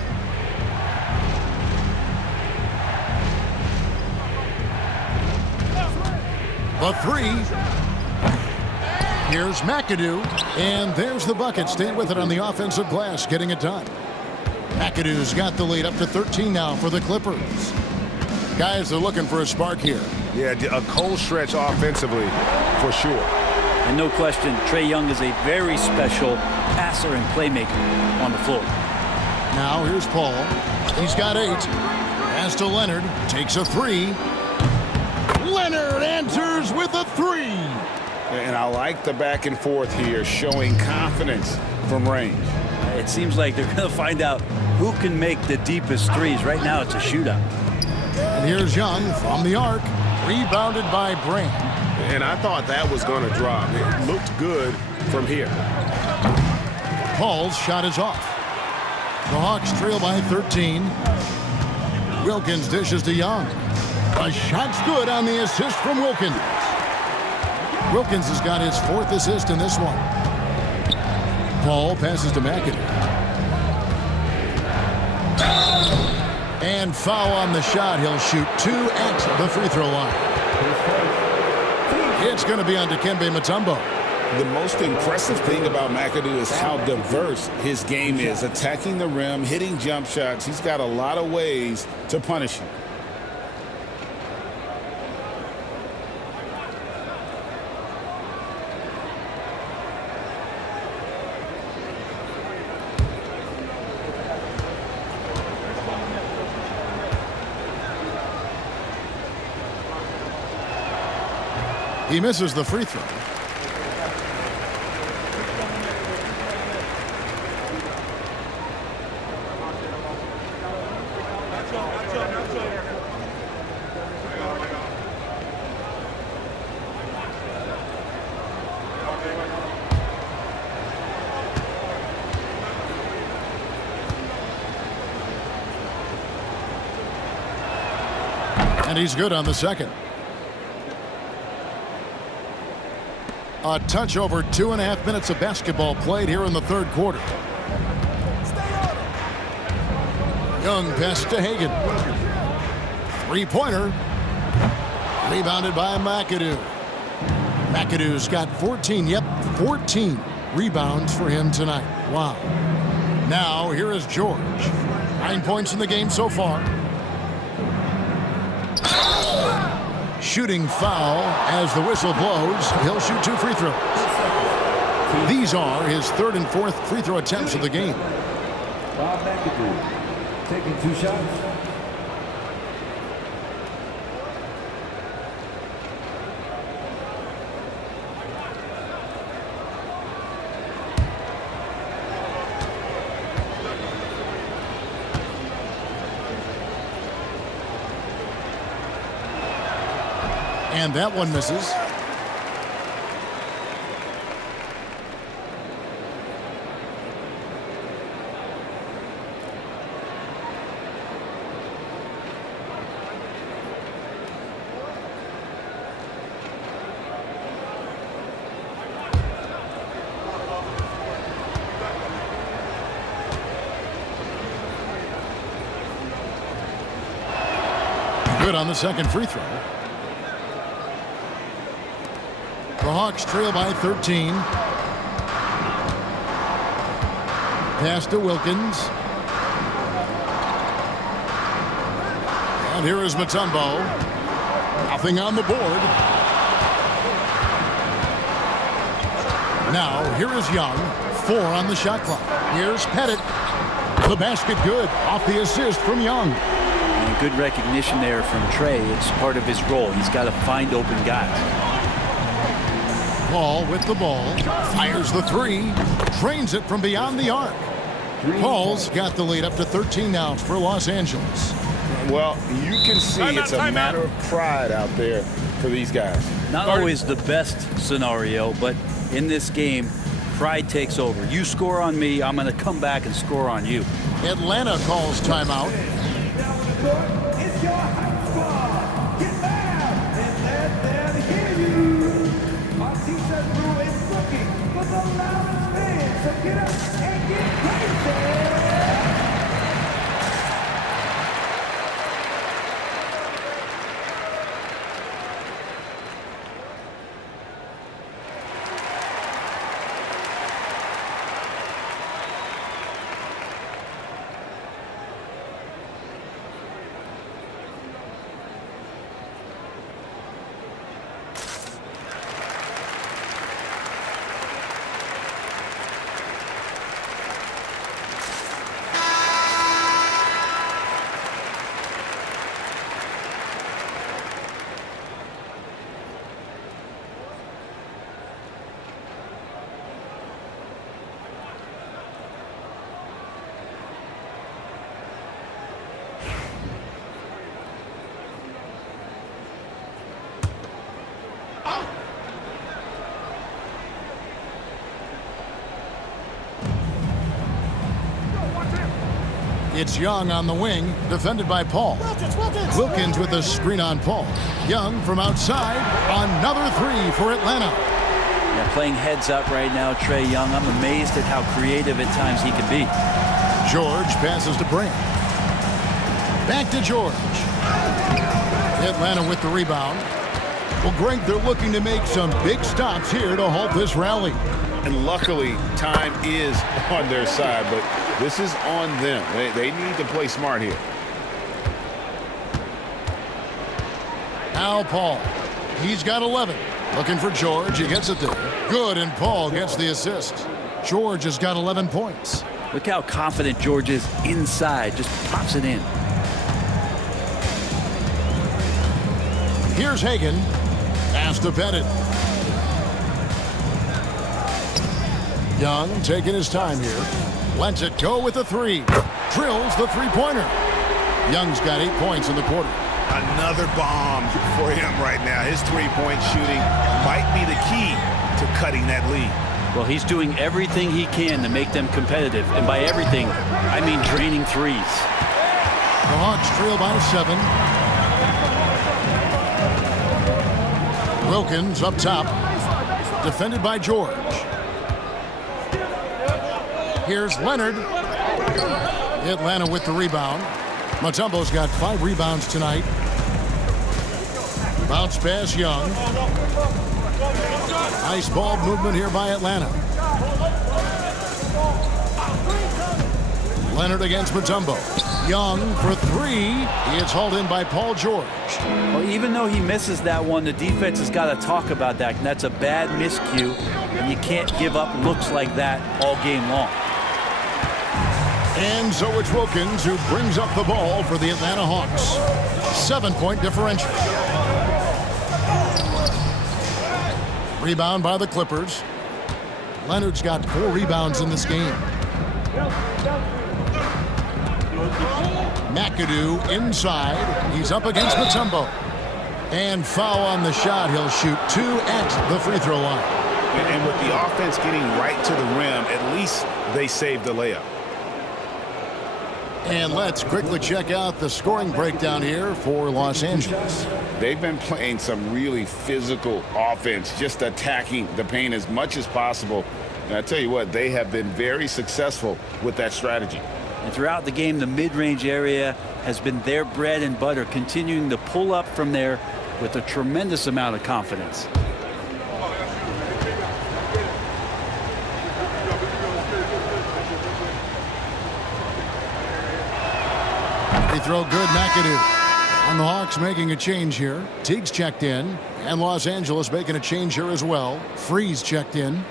The 3. Here's McAdoo. And there's the bucket. Staying with it on the offensive glass, getting it done. McAdoo's got the lead up to 13 now for the Clippers. Guys are looking for a spark here. Yeah, a cold stretch offensively for sure. And no question, Trae Young is a very special passer and playmaker on the floor. Now here's Paul. He's got 8. Pass to Leonard. Takes a 3. Leonard answers with a 3. And I like the back and forth here, showing confidence from range. It seems like they're going to find out who can make the deepest threes. Right now it's a shootout. And here's Young from the arc. Rebounded by Brand. And I thought that was going to drop. It looked good from here. Paul's shot is off. The Hawks trail by 13. Wilkins dishes to Young. The shot's good on the assist from Wilkins. Wilkins has got his 4th assist in this one. Paul passes to McAdoo. And foul on the shot. He'll shoot 2 at the free throw line. It's going to be on Dikembe Mutombo. The most impressive thing about McAdoo is how diverse his game is. Attacking the rim, hitting jump shots. He's got a lot of ways to punish him. He misses the free throw. And he's good on the second. A touch over 2.5 minutes of basketball played here in the third quarter. Young pass to Hagan. Three-pointer. Rebounded by McAdoo. McAdoo's got 14. Yep, 14 rebounds for him tonight. Wow. Now here is George. 9 points in the game so far. Shooting foul as the whistle blows. He'll shoot 2 free throws. These are his third and fourth free throw attempts of the game. Bob McAdoo taking 2 shots. And that one misses. Good on the second free throw. The Hawks trail by 13. Pass to Wilkins. And here is Mutombo. Nothing on the board. Now, here is Young. 4 on the shot clock. Here's Pettit. The basket good. Off the assist from Young. And good recognition there from Trey. It's part of his role. He's got to find open guys. Paul with the ball, fires the 3, drains it from beyond the arc. Paul's got the lead up to 13 now for Los Angeles. Well, you can see it's a matter of pride out there for these guys. Not always the best scenario, but in this game, pride takes over. You score on me, I'm going to come back and score on you. Atlanta calls timeout. It's your hype squad. Get loud and let them hear you. Artisa Brew is looking for the loudest fans, so get up and get crazy. It's Young on the wing, defended by Paul. Wilkins with a screen on Paul. Young from outside, another 3 for Atlanta. Yeah, playing heads up right now, Trey Young. I'm amazed at how creative at times he can be. George passes to Brand. Back to George. Atlanta with the rebound. Well, Greg, they're looking to make some big stops here to halt this rally. And luckily, time is on their side, but this is on them. They need to play smart here. Now Paul. He's got 11. Looking for George. He gets it there. Good, and Paul gets the assist. George has got 11 points. Look how confident George is inside. Just pops it in. Here's Hagan. Pass to Pettit. Young taking his time here. Lets it go with the three. Drills the three-pointer. Young's got 8 points in the quarter. Another bomb for him right now. His three-point shooting might be the key to cutting that lead. Well, he's doing everything he can to make them competitive. And by everything, I mean draining threes. The Hawks trail by 7. Wilkins up top. Defended by George. Here's Leonard. Atlanta with the rebound. Mutombo's got 5 rebounds tonight. Bounce pass Young. Nice ball movement here by Atlanta. Leonard against Mutombo. Young for 3. He is hauled in by Paul George. Well, even though he misses that one, the defense has got to talk about that. And that's a bad miscue. And you can't give up looks like that all game long. And so it's Wilkins who brings up the ball for the Atlanta Hawks. 7-point differential. Rebound by the Clippers. Leonard's got 4 rebounds in this game. McAdoo inside. He's up against Mutombo. And foul on the shot. He'll shoot 2 at the free throw line. And with the offense getting right to the rim, at least they saved the layup. And let's quickly check out the scoring breakdown here for Los Angeles. They've been playing some really physical offense, just attacking the paint as much as possible. And I tell you what, they have been very successful with that strategy. And throughout the game, the mid-range area has been their bread and butter, continuing to pull up from there with a tremendous amount of confidence. Free throw good, McAdoo. And the Hawks making a change here. Teague's checked in. And Los Angeles making a change here as well. Freeze checked in.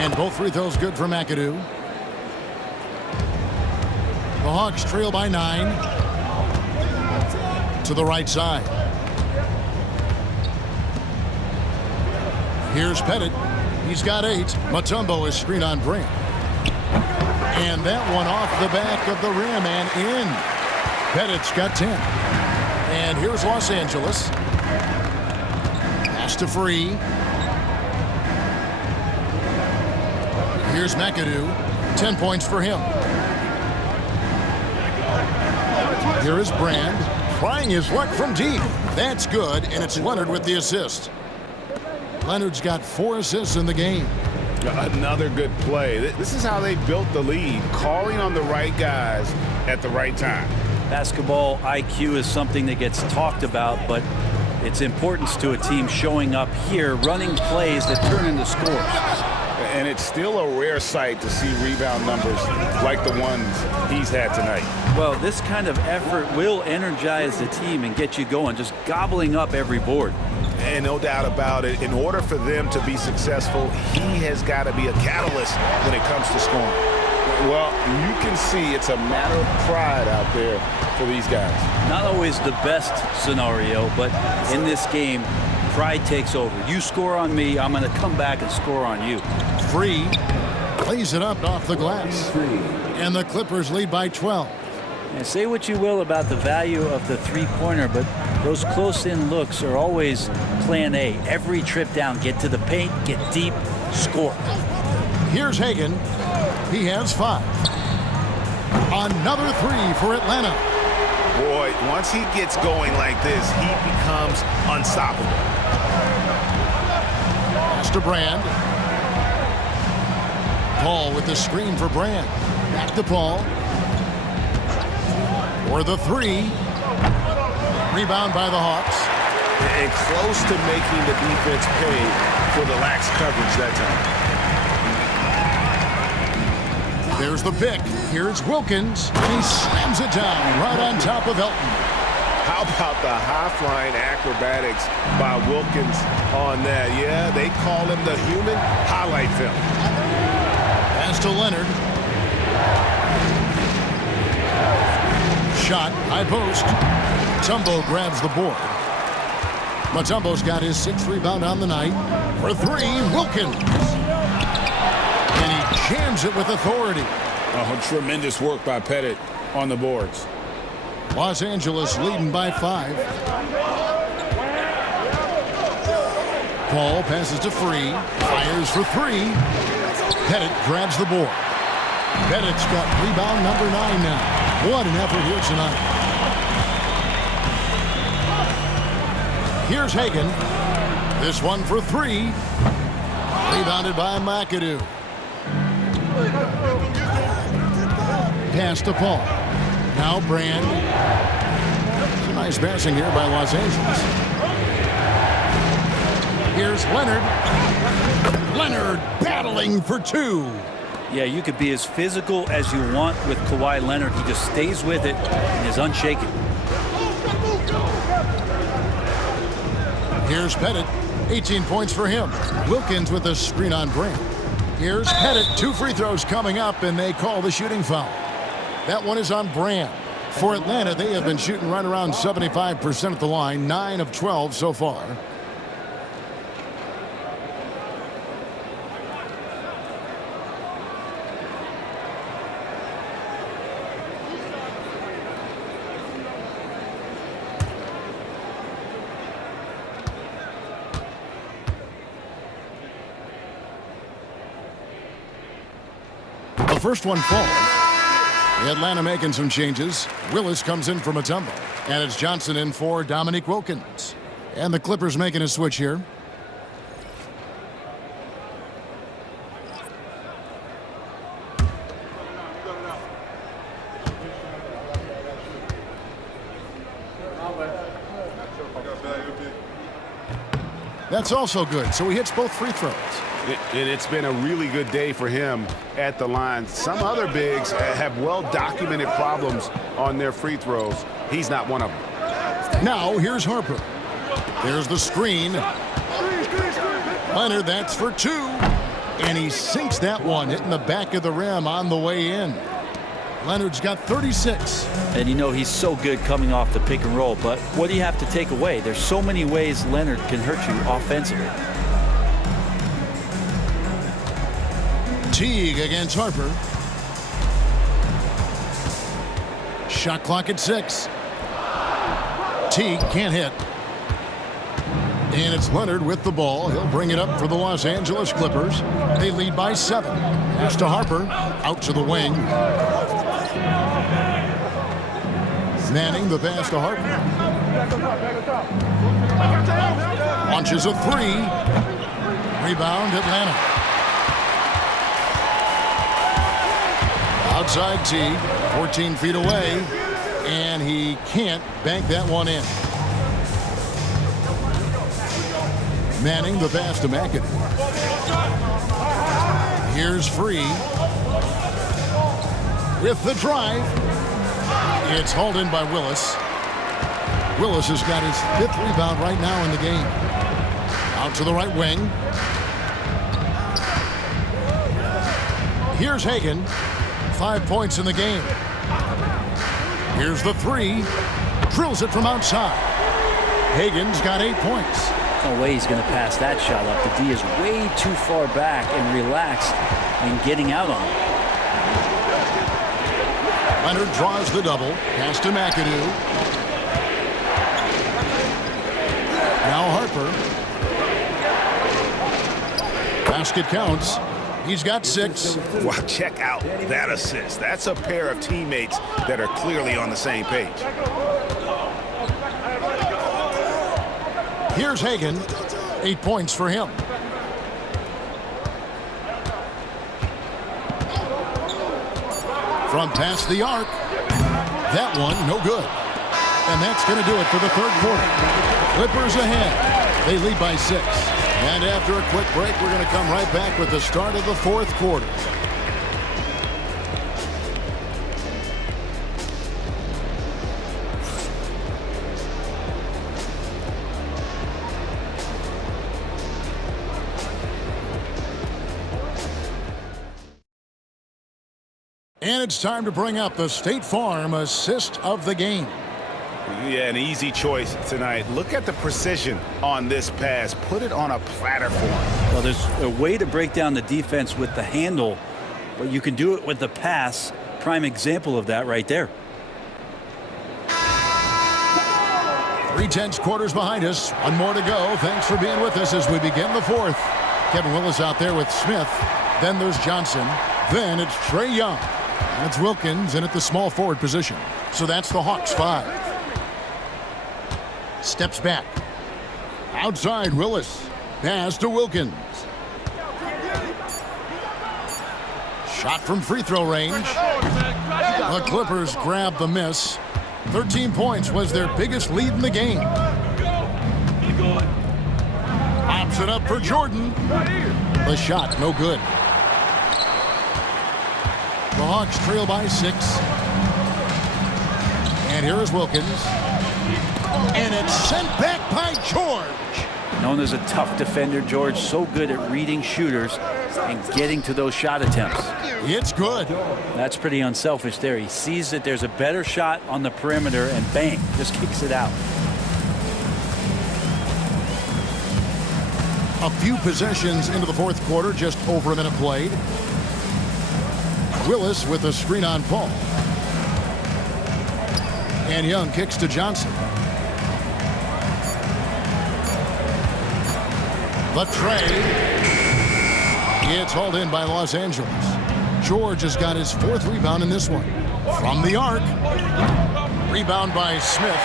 And both free throws good for McAdoo. The Hawks trail by 9. To the right side. Here's Pettit. He's got 8. Mutombo is screen on Brand. And that one off the back of the rim and in. Pettit's got 10. And here's Los Angeles. Pass to Free. Here's McAdoo. 10 points for him. Here is Brand. Trying his luck from deep. That's good, and it's Leonard with the assist. Leonard's got 4 assists in the game. Another good play. This is how they built the lead, calling on the right guys at the right time. Basketball IQ is something that gets talked about, but its importance to a team showing up here, running plays that turn into scores. And it's still a rare sight to see rebound numbers like the ones he's had tonight. Well, this kind of effort will energize the team and get you going, just gobbling up every board. And no doubt about it, in order for them to be successful, he has got to be a catalyst when it comes to scoring. Well, you can see it's a matter of pride out there for these guys. Not always the best scenario, but in this game, pride takes over. You score on me, I'm going to come back and score on you. Free. Plays it up off the glass. And the Clippers lead by 12. And say what you will about the value of the three-pointer, but those close-in looks are always plan A. Every trip down, get to the paint, get deep, score. Here's Hagan. He has 5. Another 3 for Atlanta. Boy, once he gets going like this, he becomes unstoppable. Pass to Brand. Paul with the screen for Brand. Back to Paul. For the 3. Rebound by the Hawks. And close to making the defense pay for the lax coverage that time. There's the pick. Here's Wilkins. And he slams it down right on top of Elton. How about the high-flying acrobatics by Wilkins on that? Yeah, they call him the human highlight film. Pass to Leonard. Shot, high post. Mutombo grabs the board. Mutombo's got his 6th rebound on the night. For 3, Wilkins. And he jams it with authority. Oh, tremendous work by Pettit on the boards. Los Angeles leading by 5. Paul passes to Free. Fires for 3. Pettit grabs the board. Pettit's got rebound number 9 now. What an effort here tonight. Here's Hagan. This one for 3. Rebounded by McAdoo. Pass to Paul. Now Brand. It's a nice passing here by Los Angeles. Here's Leonard. Leonard battling for 2. Yeah, you could be as physical as you want with Kawhi Leonard. He just stays with it and is unshaken. Here's Pettit. 18 points for him. Wilkins with a screen on Brand. Here's Pettit. 2 free throws coming up, and they call the shooting foul. That one is on Brand. For Atlanta, they have been shooting right around 75% at the line, 9 of 12 so far. The first one falls. Atlanta making some changes. Willis comes in for Mutombo. And it's Johnson in for Dominique Wilkins. And the Clippers making a switch here. That's also good. So he hits both free throws. And it's been a really good day for him at the line. Some other bigs have well-documented problems on their free throws. He's not one of them. Now here's Harper. There's the screen. Leonard, that's for 2. And he sinks that one, hitting the back of the rim on the way in. Leonard's got 36. And you know he's so good coming off the pick and roll. But what do you have to take away? There's so many ways Leonard can hurt you offensively. Teague against Harper. Shot clock at 6. Teague can't hit. And it's Leonard with the ball. He'll bring it up for the Los Angeles Clippers. They lead by 7. Pass to Harper. Out to the wing. Manning the pass to Harper. Launches a 3. Rebound Atlanta. Outside Teague, 14 feet away, and he can't bank that one in. Manning the pass to McAdoo. Here's Free. With the drive. It's hauled in by Willis. Willis has got his 5th rebound right now in the game. Out to the right wing. Here's Hagan. 5 points in the game. Here's the 3. Drills it from outside. Hagan's got 8 points. No way he's going to pass that shot up. The D is way too far back and relaxed and getting out on it. Leonard draws the double. Pass to McAdoo. Now Harper. Basket counts. He's got 6. Wow, check out that assist. That's a pair of teammates that are clearly on the same page. Here's Hagan. 8 points for him. From past the arc. That one, no good. And that's going to do it for the 3rd quarter. Clippers ahead. They lead by 6. And after a quick break, we're going to come right back with the start of the 4th quarter. And it's time to bring up the State Farm assist of the game. Yeah, an easy choice tonight. Look at the precision on this pass. Put it on a platter for him. Well, there's a way to break down the defense with the handle, but you can do it with the pass. Prime example of that right there. 3/10 quarters behind us. One more to go. Thanks for being with us as we begin the fourth. Kevin Willis out there with Smith. Then there's Johnson. Then it's Trae Young. And it's Wilkins in at the small forward position. So that's the Hawks 5. Steps back. Outside Willis. Pass to Wilkins. Shot from free throw range. The Clippers grab the miss. 13 points was their biggest lead in the game. Pops it up for Jordan. The shot, no good. The Hawks trail by 6. And here is Wilkins. And it's sent back by George. Known as a tough defender, George, so good at reading shooters and getting to those shot attempts. It's good. That's pretty unselfish there. He sees that there's a better shot on the perimeter and bang, just kicks it out. A few possessions into the fourth quarter, just over a minute played. Willis with a screen on Paul. And Young kicks to Johnson. The Trae. It's hauled in by Los Angeles. George has got his 4th rebound in this one. From the arc. Rebound by Smith.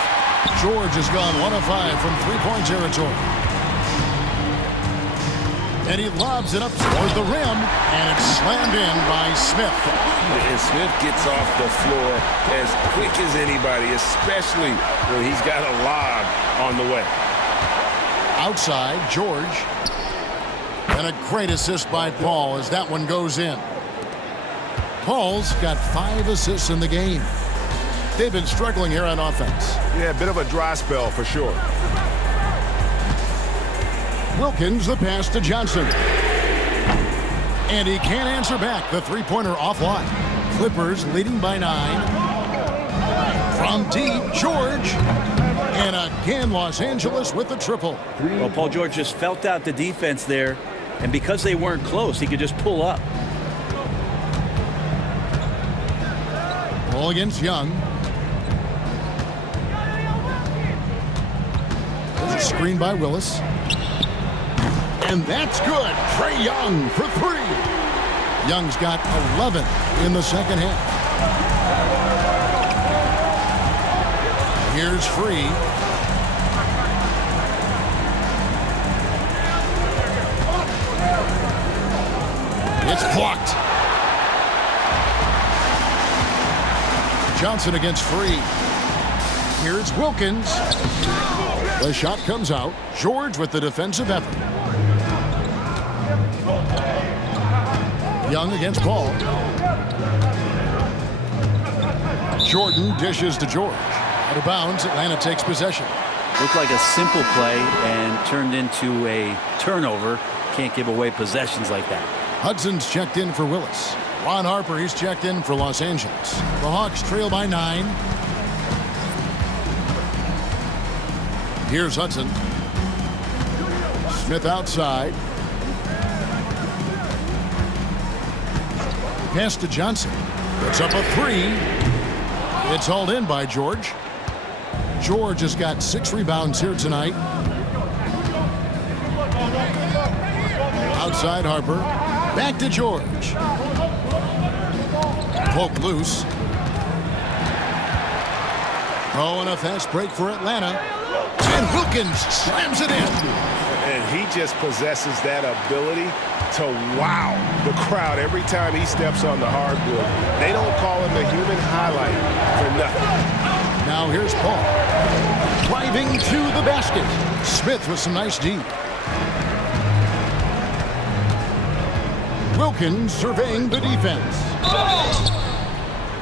George has gone 1 of 5 from three-point territory. And he lobs it up toward the rim, and it's slammed in by Smith. And Smith gets off the floor as quick as anybody, especially when he's got a lob on the way. Outside, George. And a great assist by Paul as that one goes in. Paul's got 5 assists in the game. They've been struggling here on offense. Yeah, a bit of a dry spell for sure. Wilkins, the pass to Johnson. And he can't answer back. The three-pointer offline. Clippers leading by 9. From deep, George. And again, Los Angeles with the triple. Well, Paul George just felt out the defense there, and because they weren't close, he could just pull up. Ball against Young. There's a screen by Willis. And that's good. Trae Young for 3. Young's got 11 in the second half. Here's Free. It's blocked. Johnson against Free. Here's Wilkins. The shot comes out. George with the defensive effort. Young against Paul. Jordan dishes to George. Out of bounds, Atlanta takes possession. Looked like a simple play and turned into a turnover. Can't give away possessions like that. Hudson's checked in for Willis. Ron Harper, he's checked in for Los Angeles. The Hawks trail by 9. Here's Hudson. Smith outside. Pass to Johnson. It's up a 3. It's hauled in by George. George has got 6 rebounds here tonight. Outside Harper. Back to George. Poke loose. Oh, and a fast break for Atlanta. And Wilkins slams it in. And he just possesses that ability to wow the crowd every time he steps on the hardwood. They don't call him the human highlight for nothing. Now here's Paul. Driving to the basket. Smith with some nice D. Wilkins surveying the defense.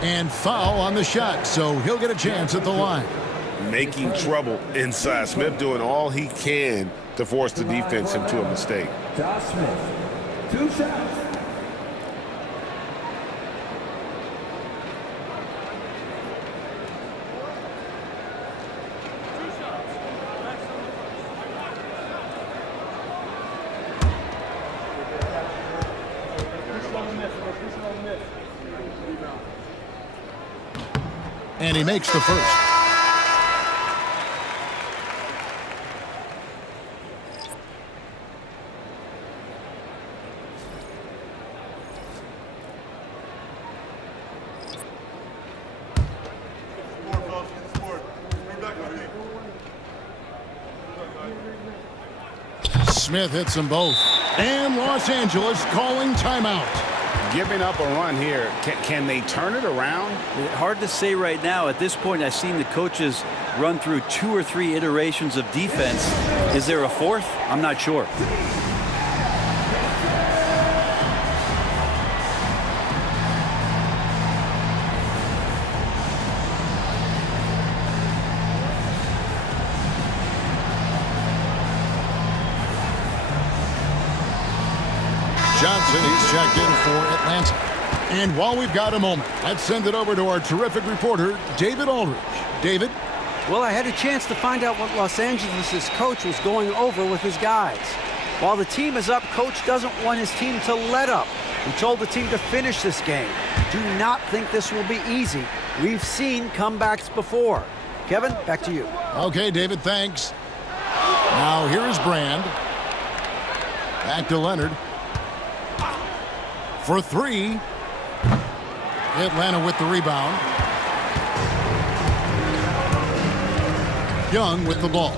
And foul on the shot, so he'll get a chance at the line. Making trouble inside. Smith doing all he can to force the defense into a mistake. Josh Smith, 2 shots. And he makes the first. Smith hits them both. And Los Angeles calling timeout. Giving up a run here. Can they turn it around? Hard to say right now. At this point, I've seen the coaches run through 2 or 3 iterations of defense. Is there a fourth? I'm not sure. Johnson, he's checked in for Atlanta. And while we've got a moment, let's send it over to our terrific reporter, David Aldridge. David? Well, I had a chance to find out what Los Angeles' coach was going over with his guys. While the team is up, coach doesn't want his team to let up. He told the team to finish this game. Do not think this will be easy. We've seen comebacks before. Kevin, back to you. Okay, David, thanks. Now here is Brand. Back to Leonard. For 3. Atlanta with the rebound. Young with the ball.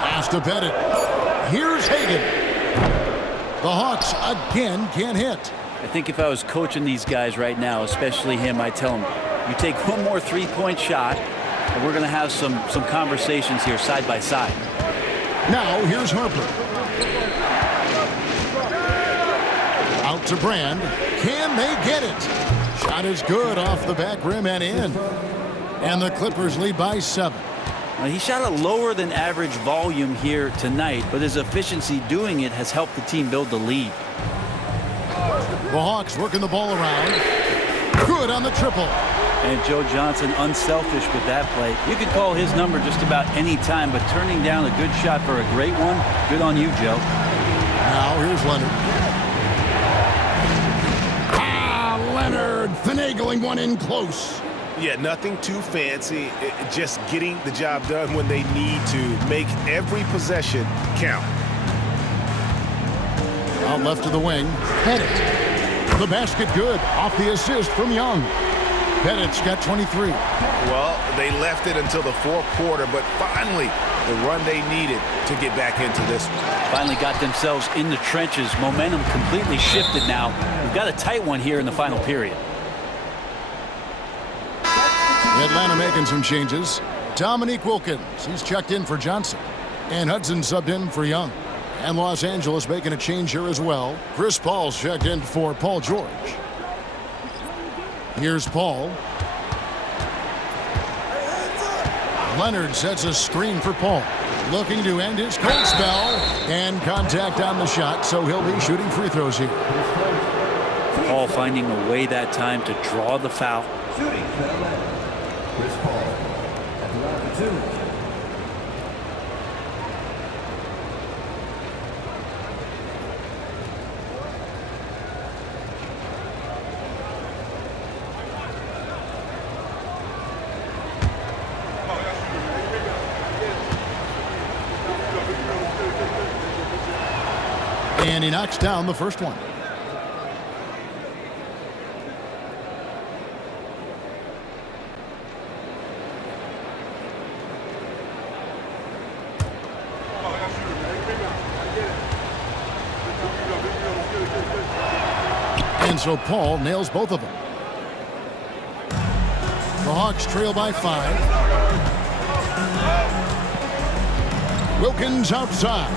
Pass to Pettit. Here's Hagan. The Hawks again can't hit. I think if I was coaching these guys right now, especially him, I'd tell him, you take one more three-point shot, and we're going to have some conversations here side by side. Now here's Harper. Out to Brand. Can they get it? Shot is good off the back rim and in. And the Clippers lead by 7. Now, he shot a lower than average volume here tonight, but his efficiency doing it has helped the team build the lead. The Hawks working the ball around. Good on the triple. And Joe Johnson unselfish with that play. You could call his number just about any time, but turning down a good shot for a great one, good on you, Joe. Now here's Leonard. Leonard finagling one in close. Yeah, nothing too fancy. Just getting the job done when they need to. Make every possession count. Out left to the wing. Pettit. The basket good. Off the assist from Young. Pettit's got 23. Well, they left it until the fourth quarter, but finally the run they needed to get back into this one. Finally got themselves in the trenches. Momentum completely shifted now. We've got a tight one here in the final period. Atlanta making some changes. Dominique Wilkins, he's checked in for Johnson. And Hudson subbed in for Young. And Los Angeles making a change here as well. Chris Paul's checked in for Paul George. Here's Paul. Leonard sets a screen for Paul. Looking to end his cold spell. And contact on the shot, so he'll be shooting free throws here. Paul finding a way that time to draw the foul. Shooting for Atlanta, Chris Paul. Atlanta 2. And he knocks down the first one. And so Paul nails both of them. The Hawks trail by 5. Wilkins outside.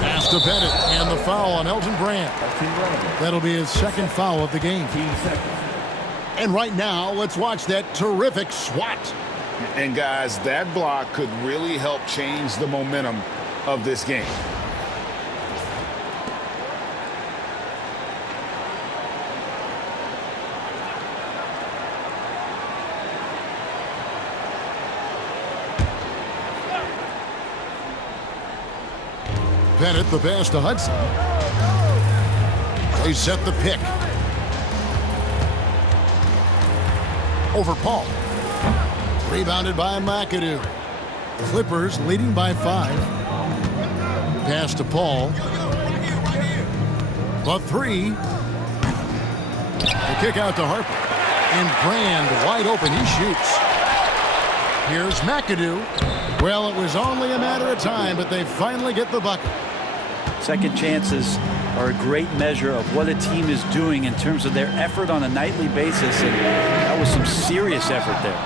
Pass to Pettit, and the foul on Elton Brand. That'll be his second foul of the game. And right now, let's watch that terrific swat. And guys, that block could really help change the momentum of this game. Bennett, the pass to Hudson. They set the pick. Over Paul. Rebounded by McAdoo. Clippers leading by 5. Pass to Paul. The 3. The kick out to Harper. And Brand wide open. He shoots. Here's McAdoo. Well, it was only a matter of time, but they finally get the bucket. Second chances are a great measure of what a team is doing in terms of their effort on a nightly basis, and that was some serious effort there.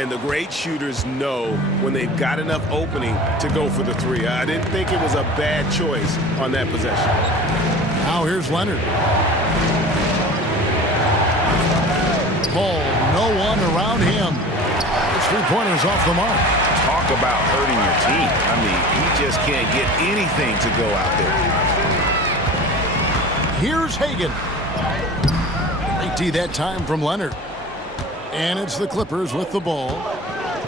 And the great shooters know when they've got enough opening to go for the 3. I didn't think it was a bad choice on that possession. Now here's Leonard. Paul, no one around him. His 3-pointers off the mark. Talk about hurting your team. I mean, he just can't get anything to go out there. Here's Hagan. They tee that time from Leonard. And it's the Clippers with the ball.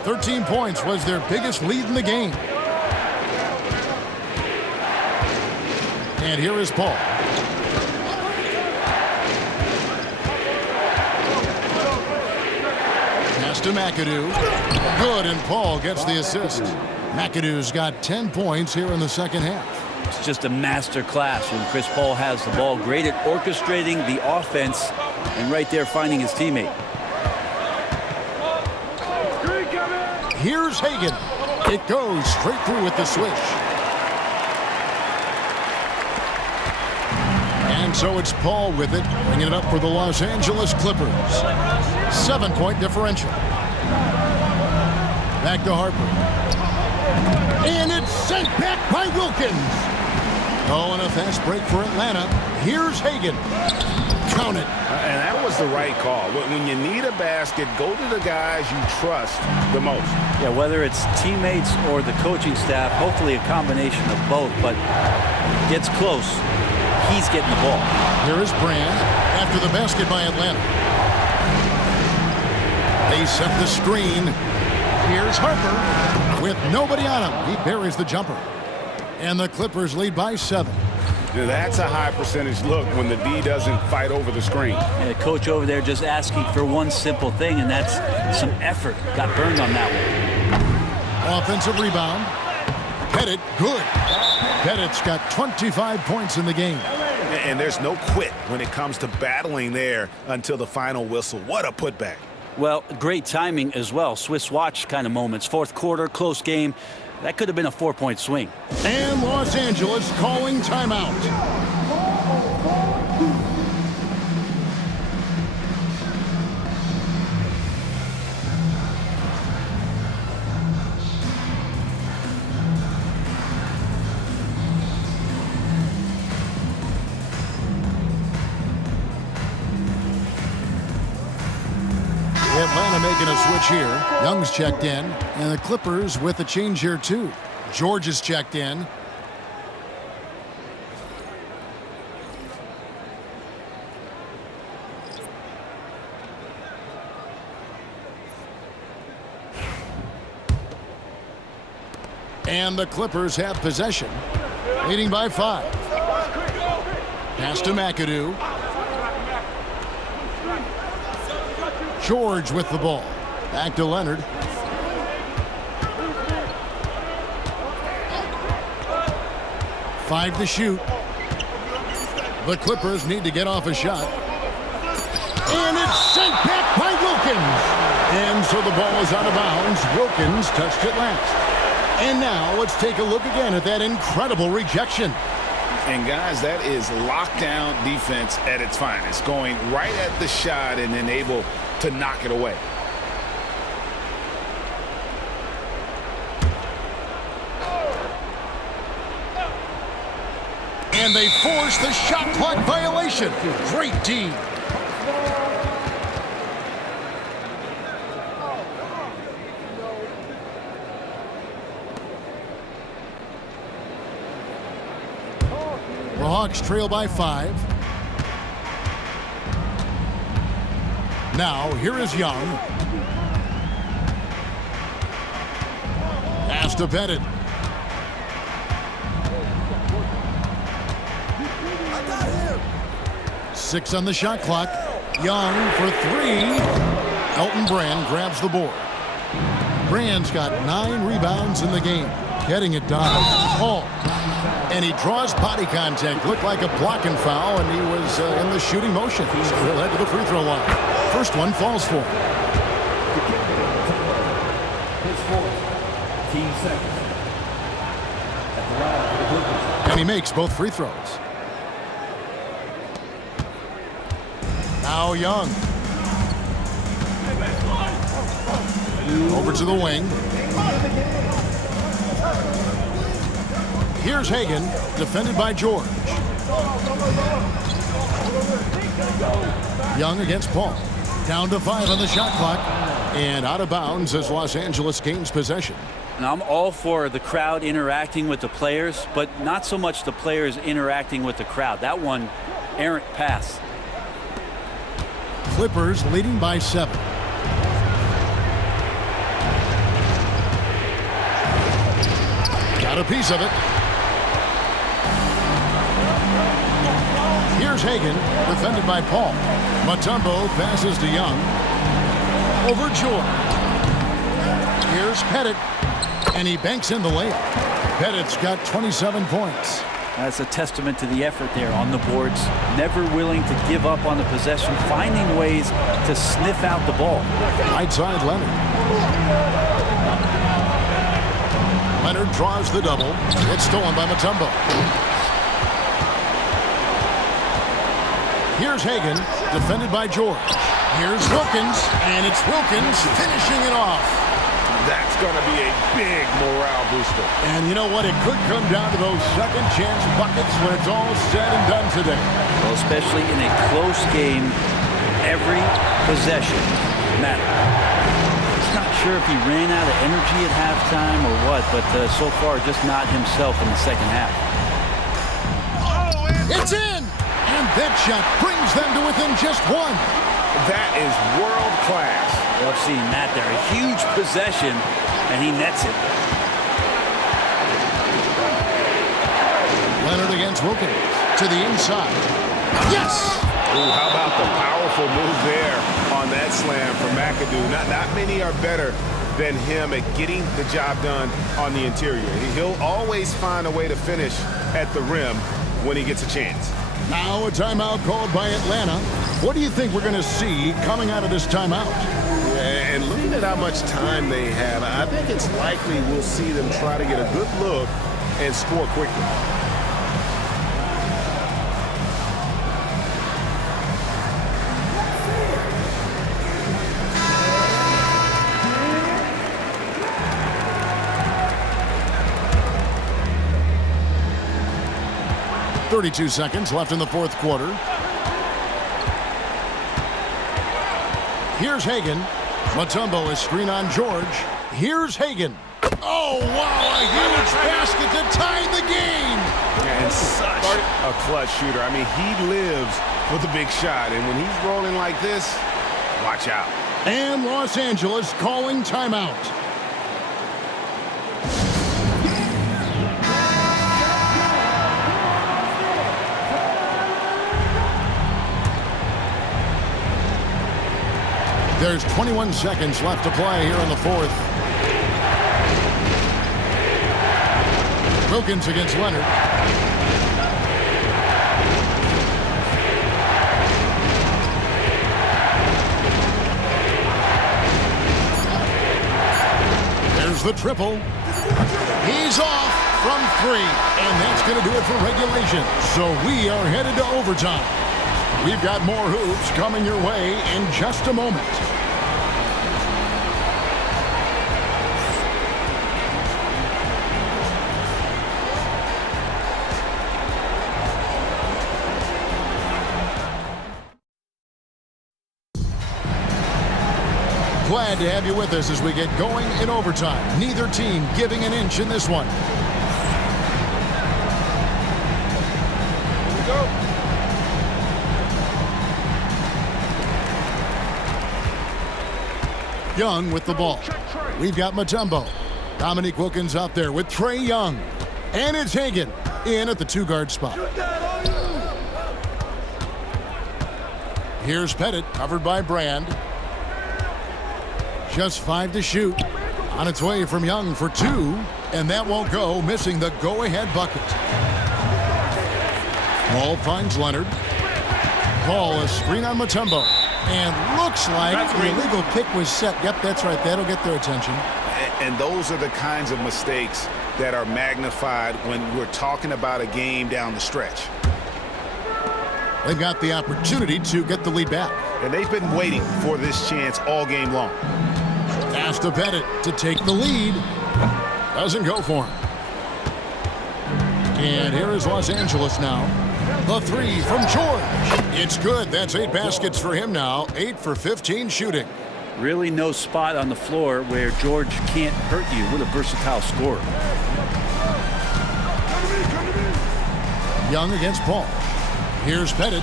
13 points was their biggest lead in the game. And here is Paul. Pass to McAdoo. Good, and Paul gets the assist. McAdoo's got 10 points here in the second half. It's just a master class when Chris Paul has the ball. Great at orchestrating the offense and right there finding his teammate. Here's Hagan. It goes straight through with the swish. And so it's Paul with it, bringing it up for the Los Angeles Clippers. 7-point differential. Back to Harper. And it's sent back by Wilkins. Oh, and a fast break for Atlanta. Here's Hagan. Count it. And that was the right call. When you need a basket, go to the guys you trust the most. Yeah, whether it's teammates or the coaching staff, hopefully a combination of both, but gets close. He's getting the ball. Here is Brand after the basket by Atlanta. They set the screen. Here's Harper with nobody on him. He buries the jumper. And the Clippers lead by 7. Now, that's a high percentage look when the D doesn't fight over the screen. And the coach over there just asking for one simple thing, and that's some effort. Got burned on that one. Offensive rebound. Pettit, good. Pettit's got 25 points in the game. And there's no quit when it comes to battling there until the final whistle. What a putback. Well, great timing as well. Swiss watch kind of moments. Fourth quarter, close game. That could have been a 4-point swing. And Los Angeles calling timeout. Atlanta making a switch here. Young's checked in, and the Clippers with a change here too. George is checked in. And the Clippers have possession, leading by 5. Pass to McAdoo. George with the ball. Back to Leonard. Five to shoot. The Clippers need to get off a shot. And it's sent back by Wilkins. And so the ball is out of bounds. Wilkins touched it last. And now let's take a look again at that incredible rejection. And guys, that is lockdown defense at its finest. Going right at the shot and then able to knock it away. And they force the shot clock violation. Great D. The Hawks trail by 5. Now, here is Young. Pass to Pettit. 6 on the shot clock. Young for 3. Elton Brand grabs the board. Brand's got 9 rebounds in the game. Getting it done. Paul. And he draws body contact. Looked like a blocking foul, and he was in the shooting motion. So he'll head to the free throw line. First one falls for him. His fourth. Team second. At the line for the Clippers. And he makes both free throws. Now Young. Over to the wing. Here's Hagan, defended by George. Young against Paul. Down to 5 on the shot clock. And out of bounds as Los Angeles gains possession. And I'm all for the crowd interacting with the players, but not so much the players interacting with the crowd. That one, errant pass. Clippers leading by 7. Got a piece of it. Here's Hagan, defended by Paul. Mutombo passes to Young. Over George. Here's Pettit, and he banks in the layup. Pettit's got 27 points. That's a testament to the effort there on the boards. Never willing to give up on the possession, finding ways to sniff out the ball. Right side, Leonard. Leonard draws the double. It's stolen by Mutombo. Here's Hagan, defended by George. Here's Wilkins, and it's Wilkins finishing it off. That's going to be a big morale booster. And you know what? It could come down to those second chance buckets when it's all said and done today. Well, especially in a close game, every possession matters. He's not sure if he ran out of energy at halftime or what, but so far just not himself in the second half. It's in! And that shot brings them to within just 1. That is world class. Love seeing that there. A huge possession, and he nets it. Leonard against Wilkins. To the inside. Yes! Ooh, how about the powerful move there on that slam for McAdoo? Not many are better than him at getting the job done on the interior. He'll always find a way to finish at the rim when he gets a chance. Now a timeout called by Atlanta. What do you think we're going to see coming out of this timeout? And looking at how much time they have, I think it's likely we'll see them try to get a good look and score quickly. .32 seconds left in the fourth quarter. Here's Hagan. Mutombo is screen on George. Here's Hagan. Oh, wow, a huge basket to tie the game. And such a clutch shooter. I mean, he lives for the big shot. And when he's rolling like this, watch out. And Los Angeles calling timeout. There's 21 seconds left to play here in the fourth. Wilkins against Leonard. There's the triple. He's off from 3. And that's going to do it for regulation. So we are headed to overtime. We've got more hoops coming your way in just a moment. Glad to have you with us as we get going in overtime. Neither team giving an inch in this one. Young with the ball. We've got Mutombo. Dominique Wilkins out there with Trae Young. And it's Hagan in at the 2-guard spot. Here's Pettit, covered by Brand. Just 5 to shoot. On its way from Young for 2, and that won't go, missing the go-ahead bucket. Ball finds Leonard. Ball, a screen on Mutombo. And looks like the illegal kick was set. Yep, that's right. That'll get their attention. And those are the kinds of mistakes that are magnified when we're talking about a game down the stretch. They've got the opportunity to get the lead back. And they've been waiting for this chance all game long. Pass to Pettit to take the lead. Doesn't go for him. And here is Los Angeles now. The 3 from George. It's good. That's 8 baskets for him now. 8 for 15 shooting. Really no spot on the floor where George can't hurt you. What a versatile scorer. Young against Paul. Here's Pettit.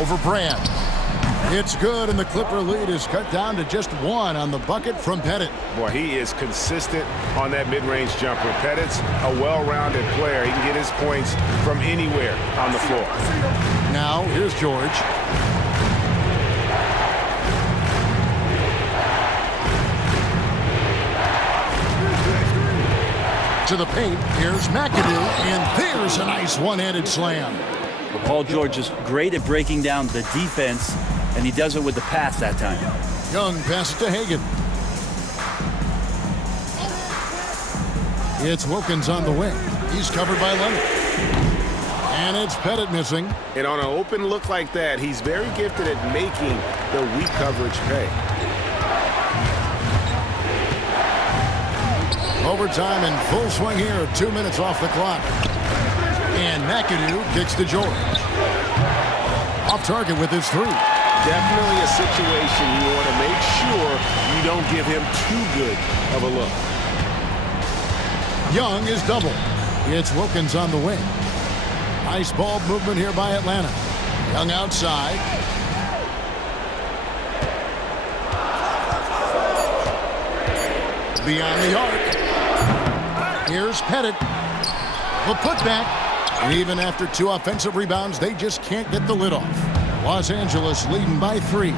Over Brand. It's good, and the Clipper lead is cut down to just 1 on the bucket from Pettit. Boy, he is consistent on that mid-range jumper. Pettit's a well-rounded player. He can get his points from anywhere on the floor. Now, here's George. To the paint, here's McAdoo, and there's a nice one-handed slam. Paul George is great at breaking down the defense, and he does it with the pass that time. Young passes to Hagan. It's Wilkins on the wing. He's covered by Leonard. And it's Pettit missing. And on an open look like that, he's very gifted at making the weak coverage pay. Overtime in full swing here. 2 minutes off the clock. And McAdoo kicks to George. Off target with his 3. Definitely a situation you want to make sure you don't give him too good of a look. Young is double. It's Wilkins on the wing. Nice ball movement here by Atlanta. Young outside. Beyond the arc. Here's Pettit. The putback. And even after 2 offensive rebounds, they just can't get the lid off. Los Angeles leading by 3.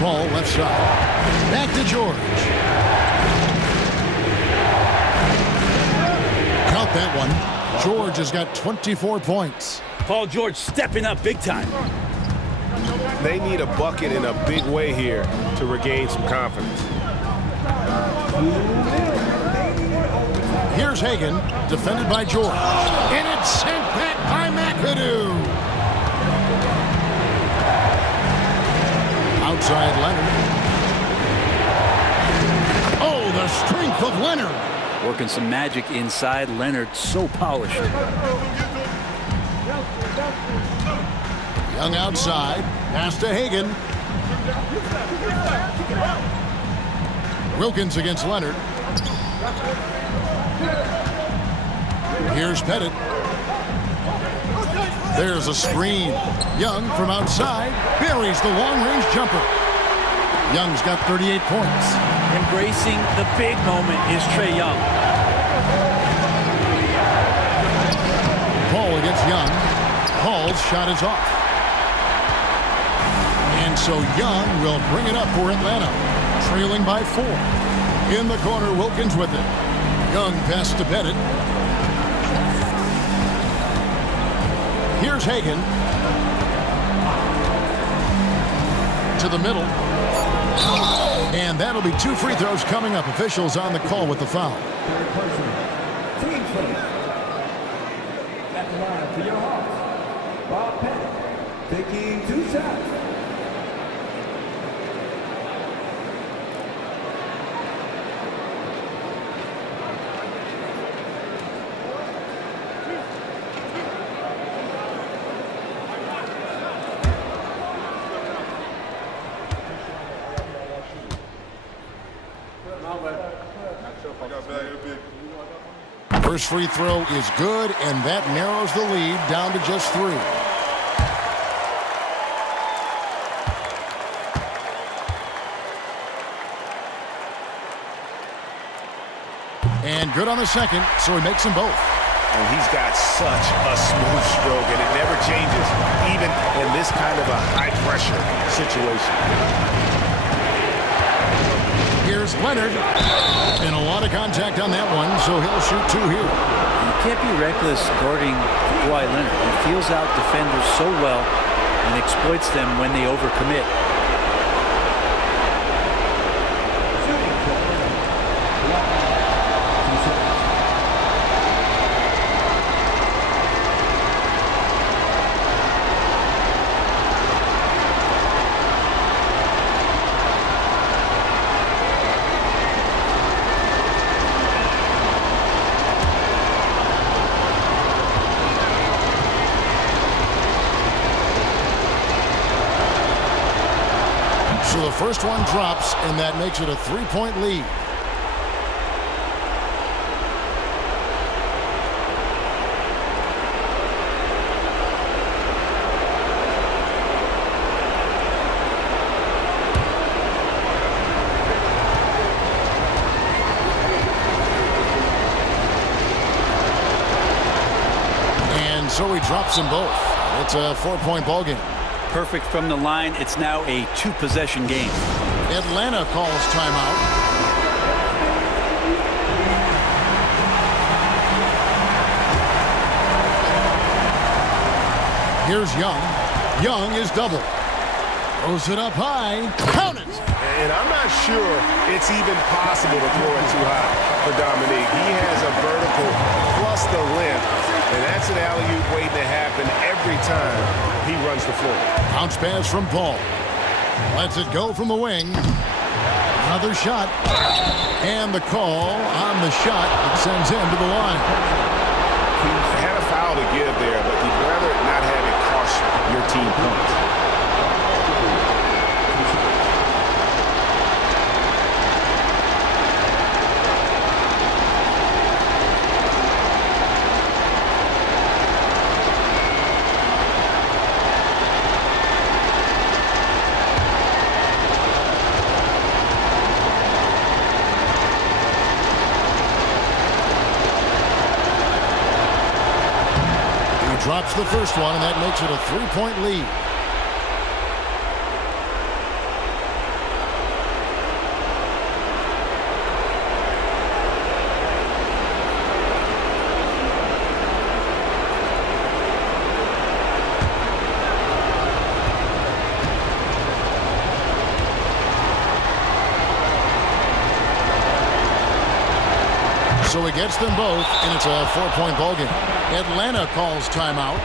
Ball left side. Back to George. Count that one. George has got 24 points. Paul George stepping up big time. They need a bucket in a big way here to regain some confidence. Here's Hagan, defended by George. And it's sent back by McAdoo. Outside Leonard. Oh, the strength of Leonard. Working some magic inside. Leonard so polished. Young outside. Pass to Hagan. Wilkins against Leonard. Here's Pettit. There's a screen. Young from outside buries the long-range jumper. Young's got 38 points. Embracing the big moment is Trae Young. Paul against Young. Paul's shot is off. And so Young will bring it up for Atlanta, trailing by 4. In the corner, Wilkins with it. Young pass to Pettit. Here's Hagan. To the middle. And that'll be 2 free throws coming up. Officials on the call with the foul. Team first. At the line for your Hawks, Bob Pettit taking 2 shots. First free throw is good, and that narrows the lead down to just 3. And good on the second, so he makes them both. And he's got such a smooth stroke, and it never changes, even in this kind of a high-pressure situation. Here's Leonard. And a lot of contact on that one, so he'll shoot 2 here. You can't be reckless guarding Kawhi Leonard. He feels out defenders so well and exploits them when they overcommit. So the first one drops, and that makes it a 3-point lead. And so he drops them both. It's a 4-point ball game. Perfect from the line. It's now a 2-possession game. Atlanta calls timeout. Here's Young. Young is double. Throws it up high. Count it! And I'm not sure it's even possible to throw it too high for Dominique. He has a vertical plus the length, and that's an alley-oop waiting to happen every time he runs the floor. Bounce pass from Paul. Lets it go from the wing. Another shot. And the call on the shot that sends him to the line. He had a foul to give there, but you'd rather not have it cost your team points. Drops the first one, and that makes it a 3-point lead. So he gets them both, and it's a 4-point ball game. Atlanta calls timeout.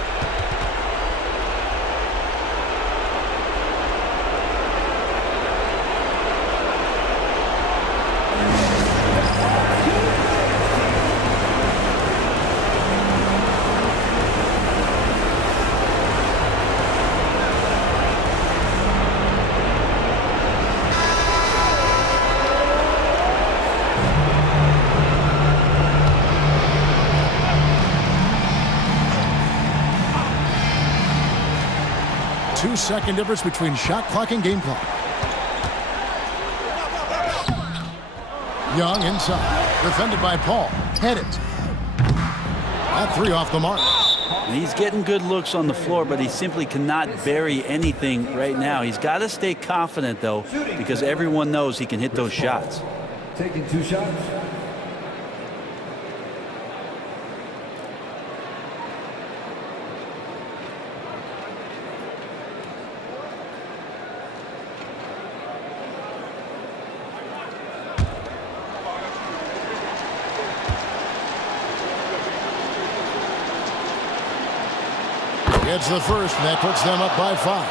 Two-second difference between shot clock and game clock. Young inside. Defended by Paul. Head it. That 3 off the mark. He's getting good looks on the floor, but he simply cannot bury anything right now. He's got to stay confident, though, because everyone knows he can hit those shots. Taking 2 shots. Gets the first, and that puts them up by 5.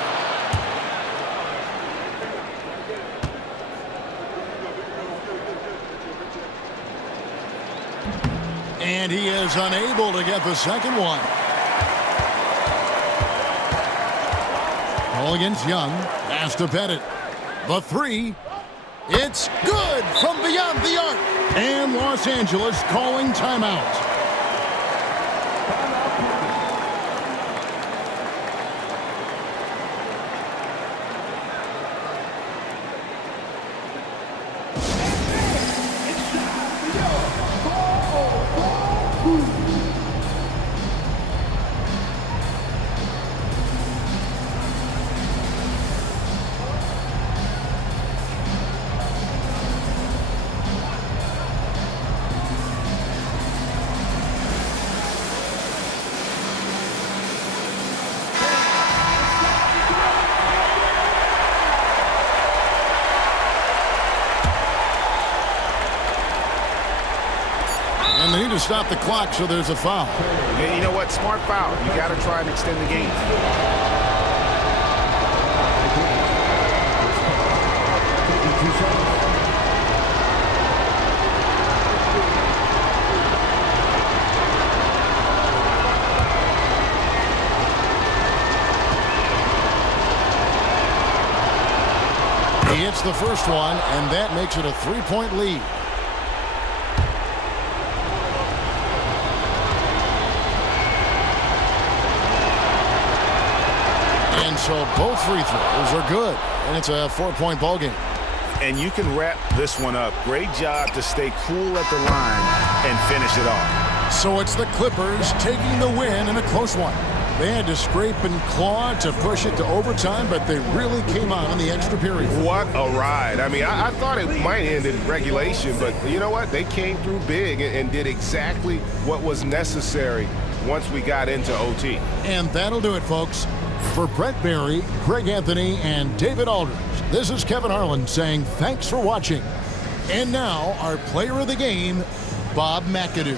And he is unable to get the second one. Ball against Young. Pass to Pettit. The 3. It's good from beyond the arc. And Los Angeles calling timeout. to stop the clock, so there's a foul. And you know what? Smart foul. You got to try and extend the game. He hits the first one, and that makes it a 3-point lead. And so both free throws are good, and it's a 4-point ball game. And you can wrap this one up. Great job to stay cool at the line and finish it off. So it's the Clippers taking the win in a close one. They had to scrape and claw to push it to overtime, but they really came on in the extra period. What a ride. I mean, I thought it might end in regulation, but you know what? They came through big and did exactly what was necessary once we got into OT. And that'll do it, folks. For Brent Barry, Greg Anthony, and David Aldridge, this is Kevin Harlan saying thanks for watching. And now, our player of the game, Bob McAdoo.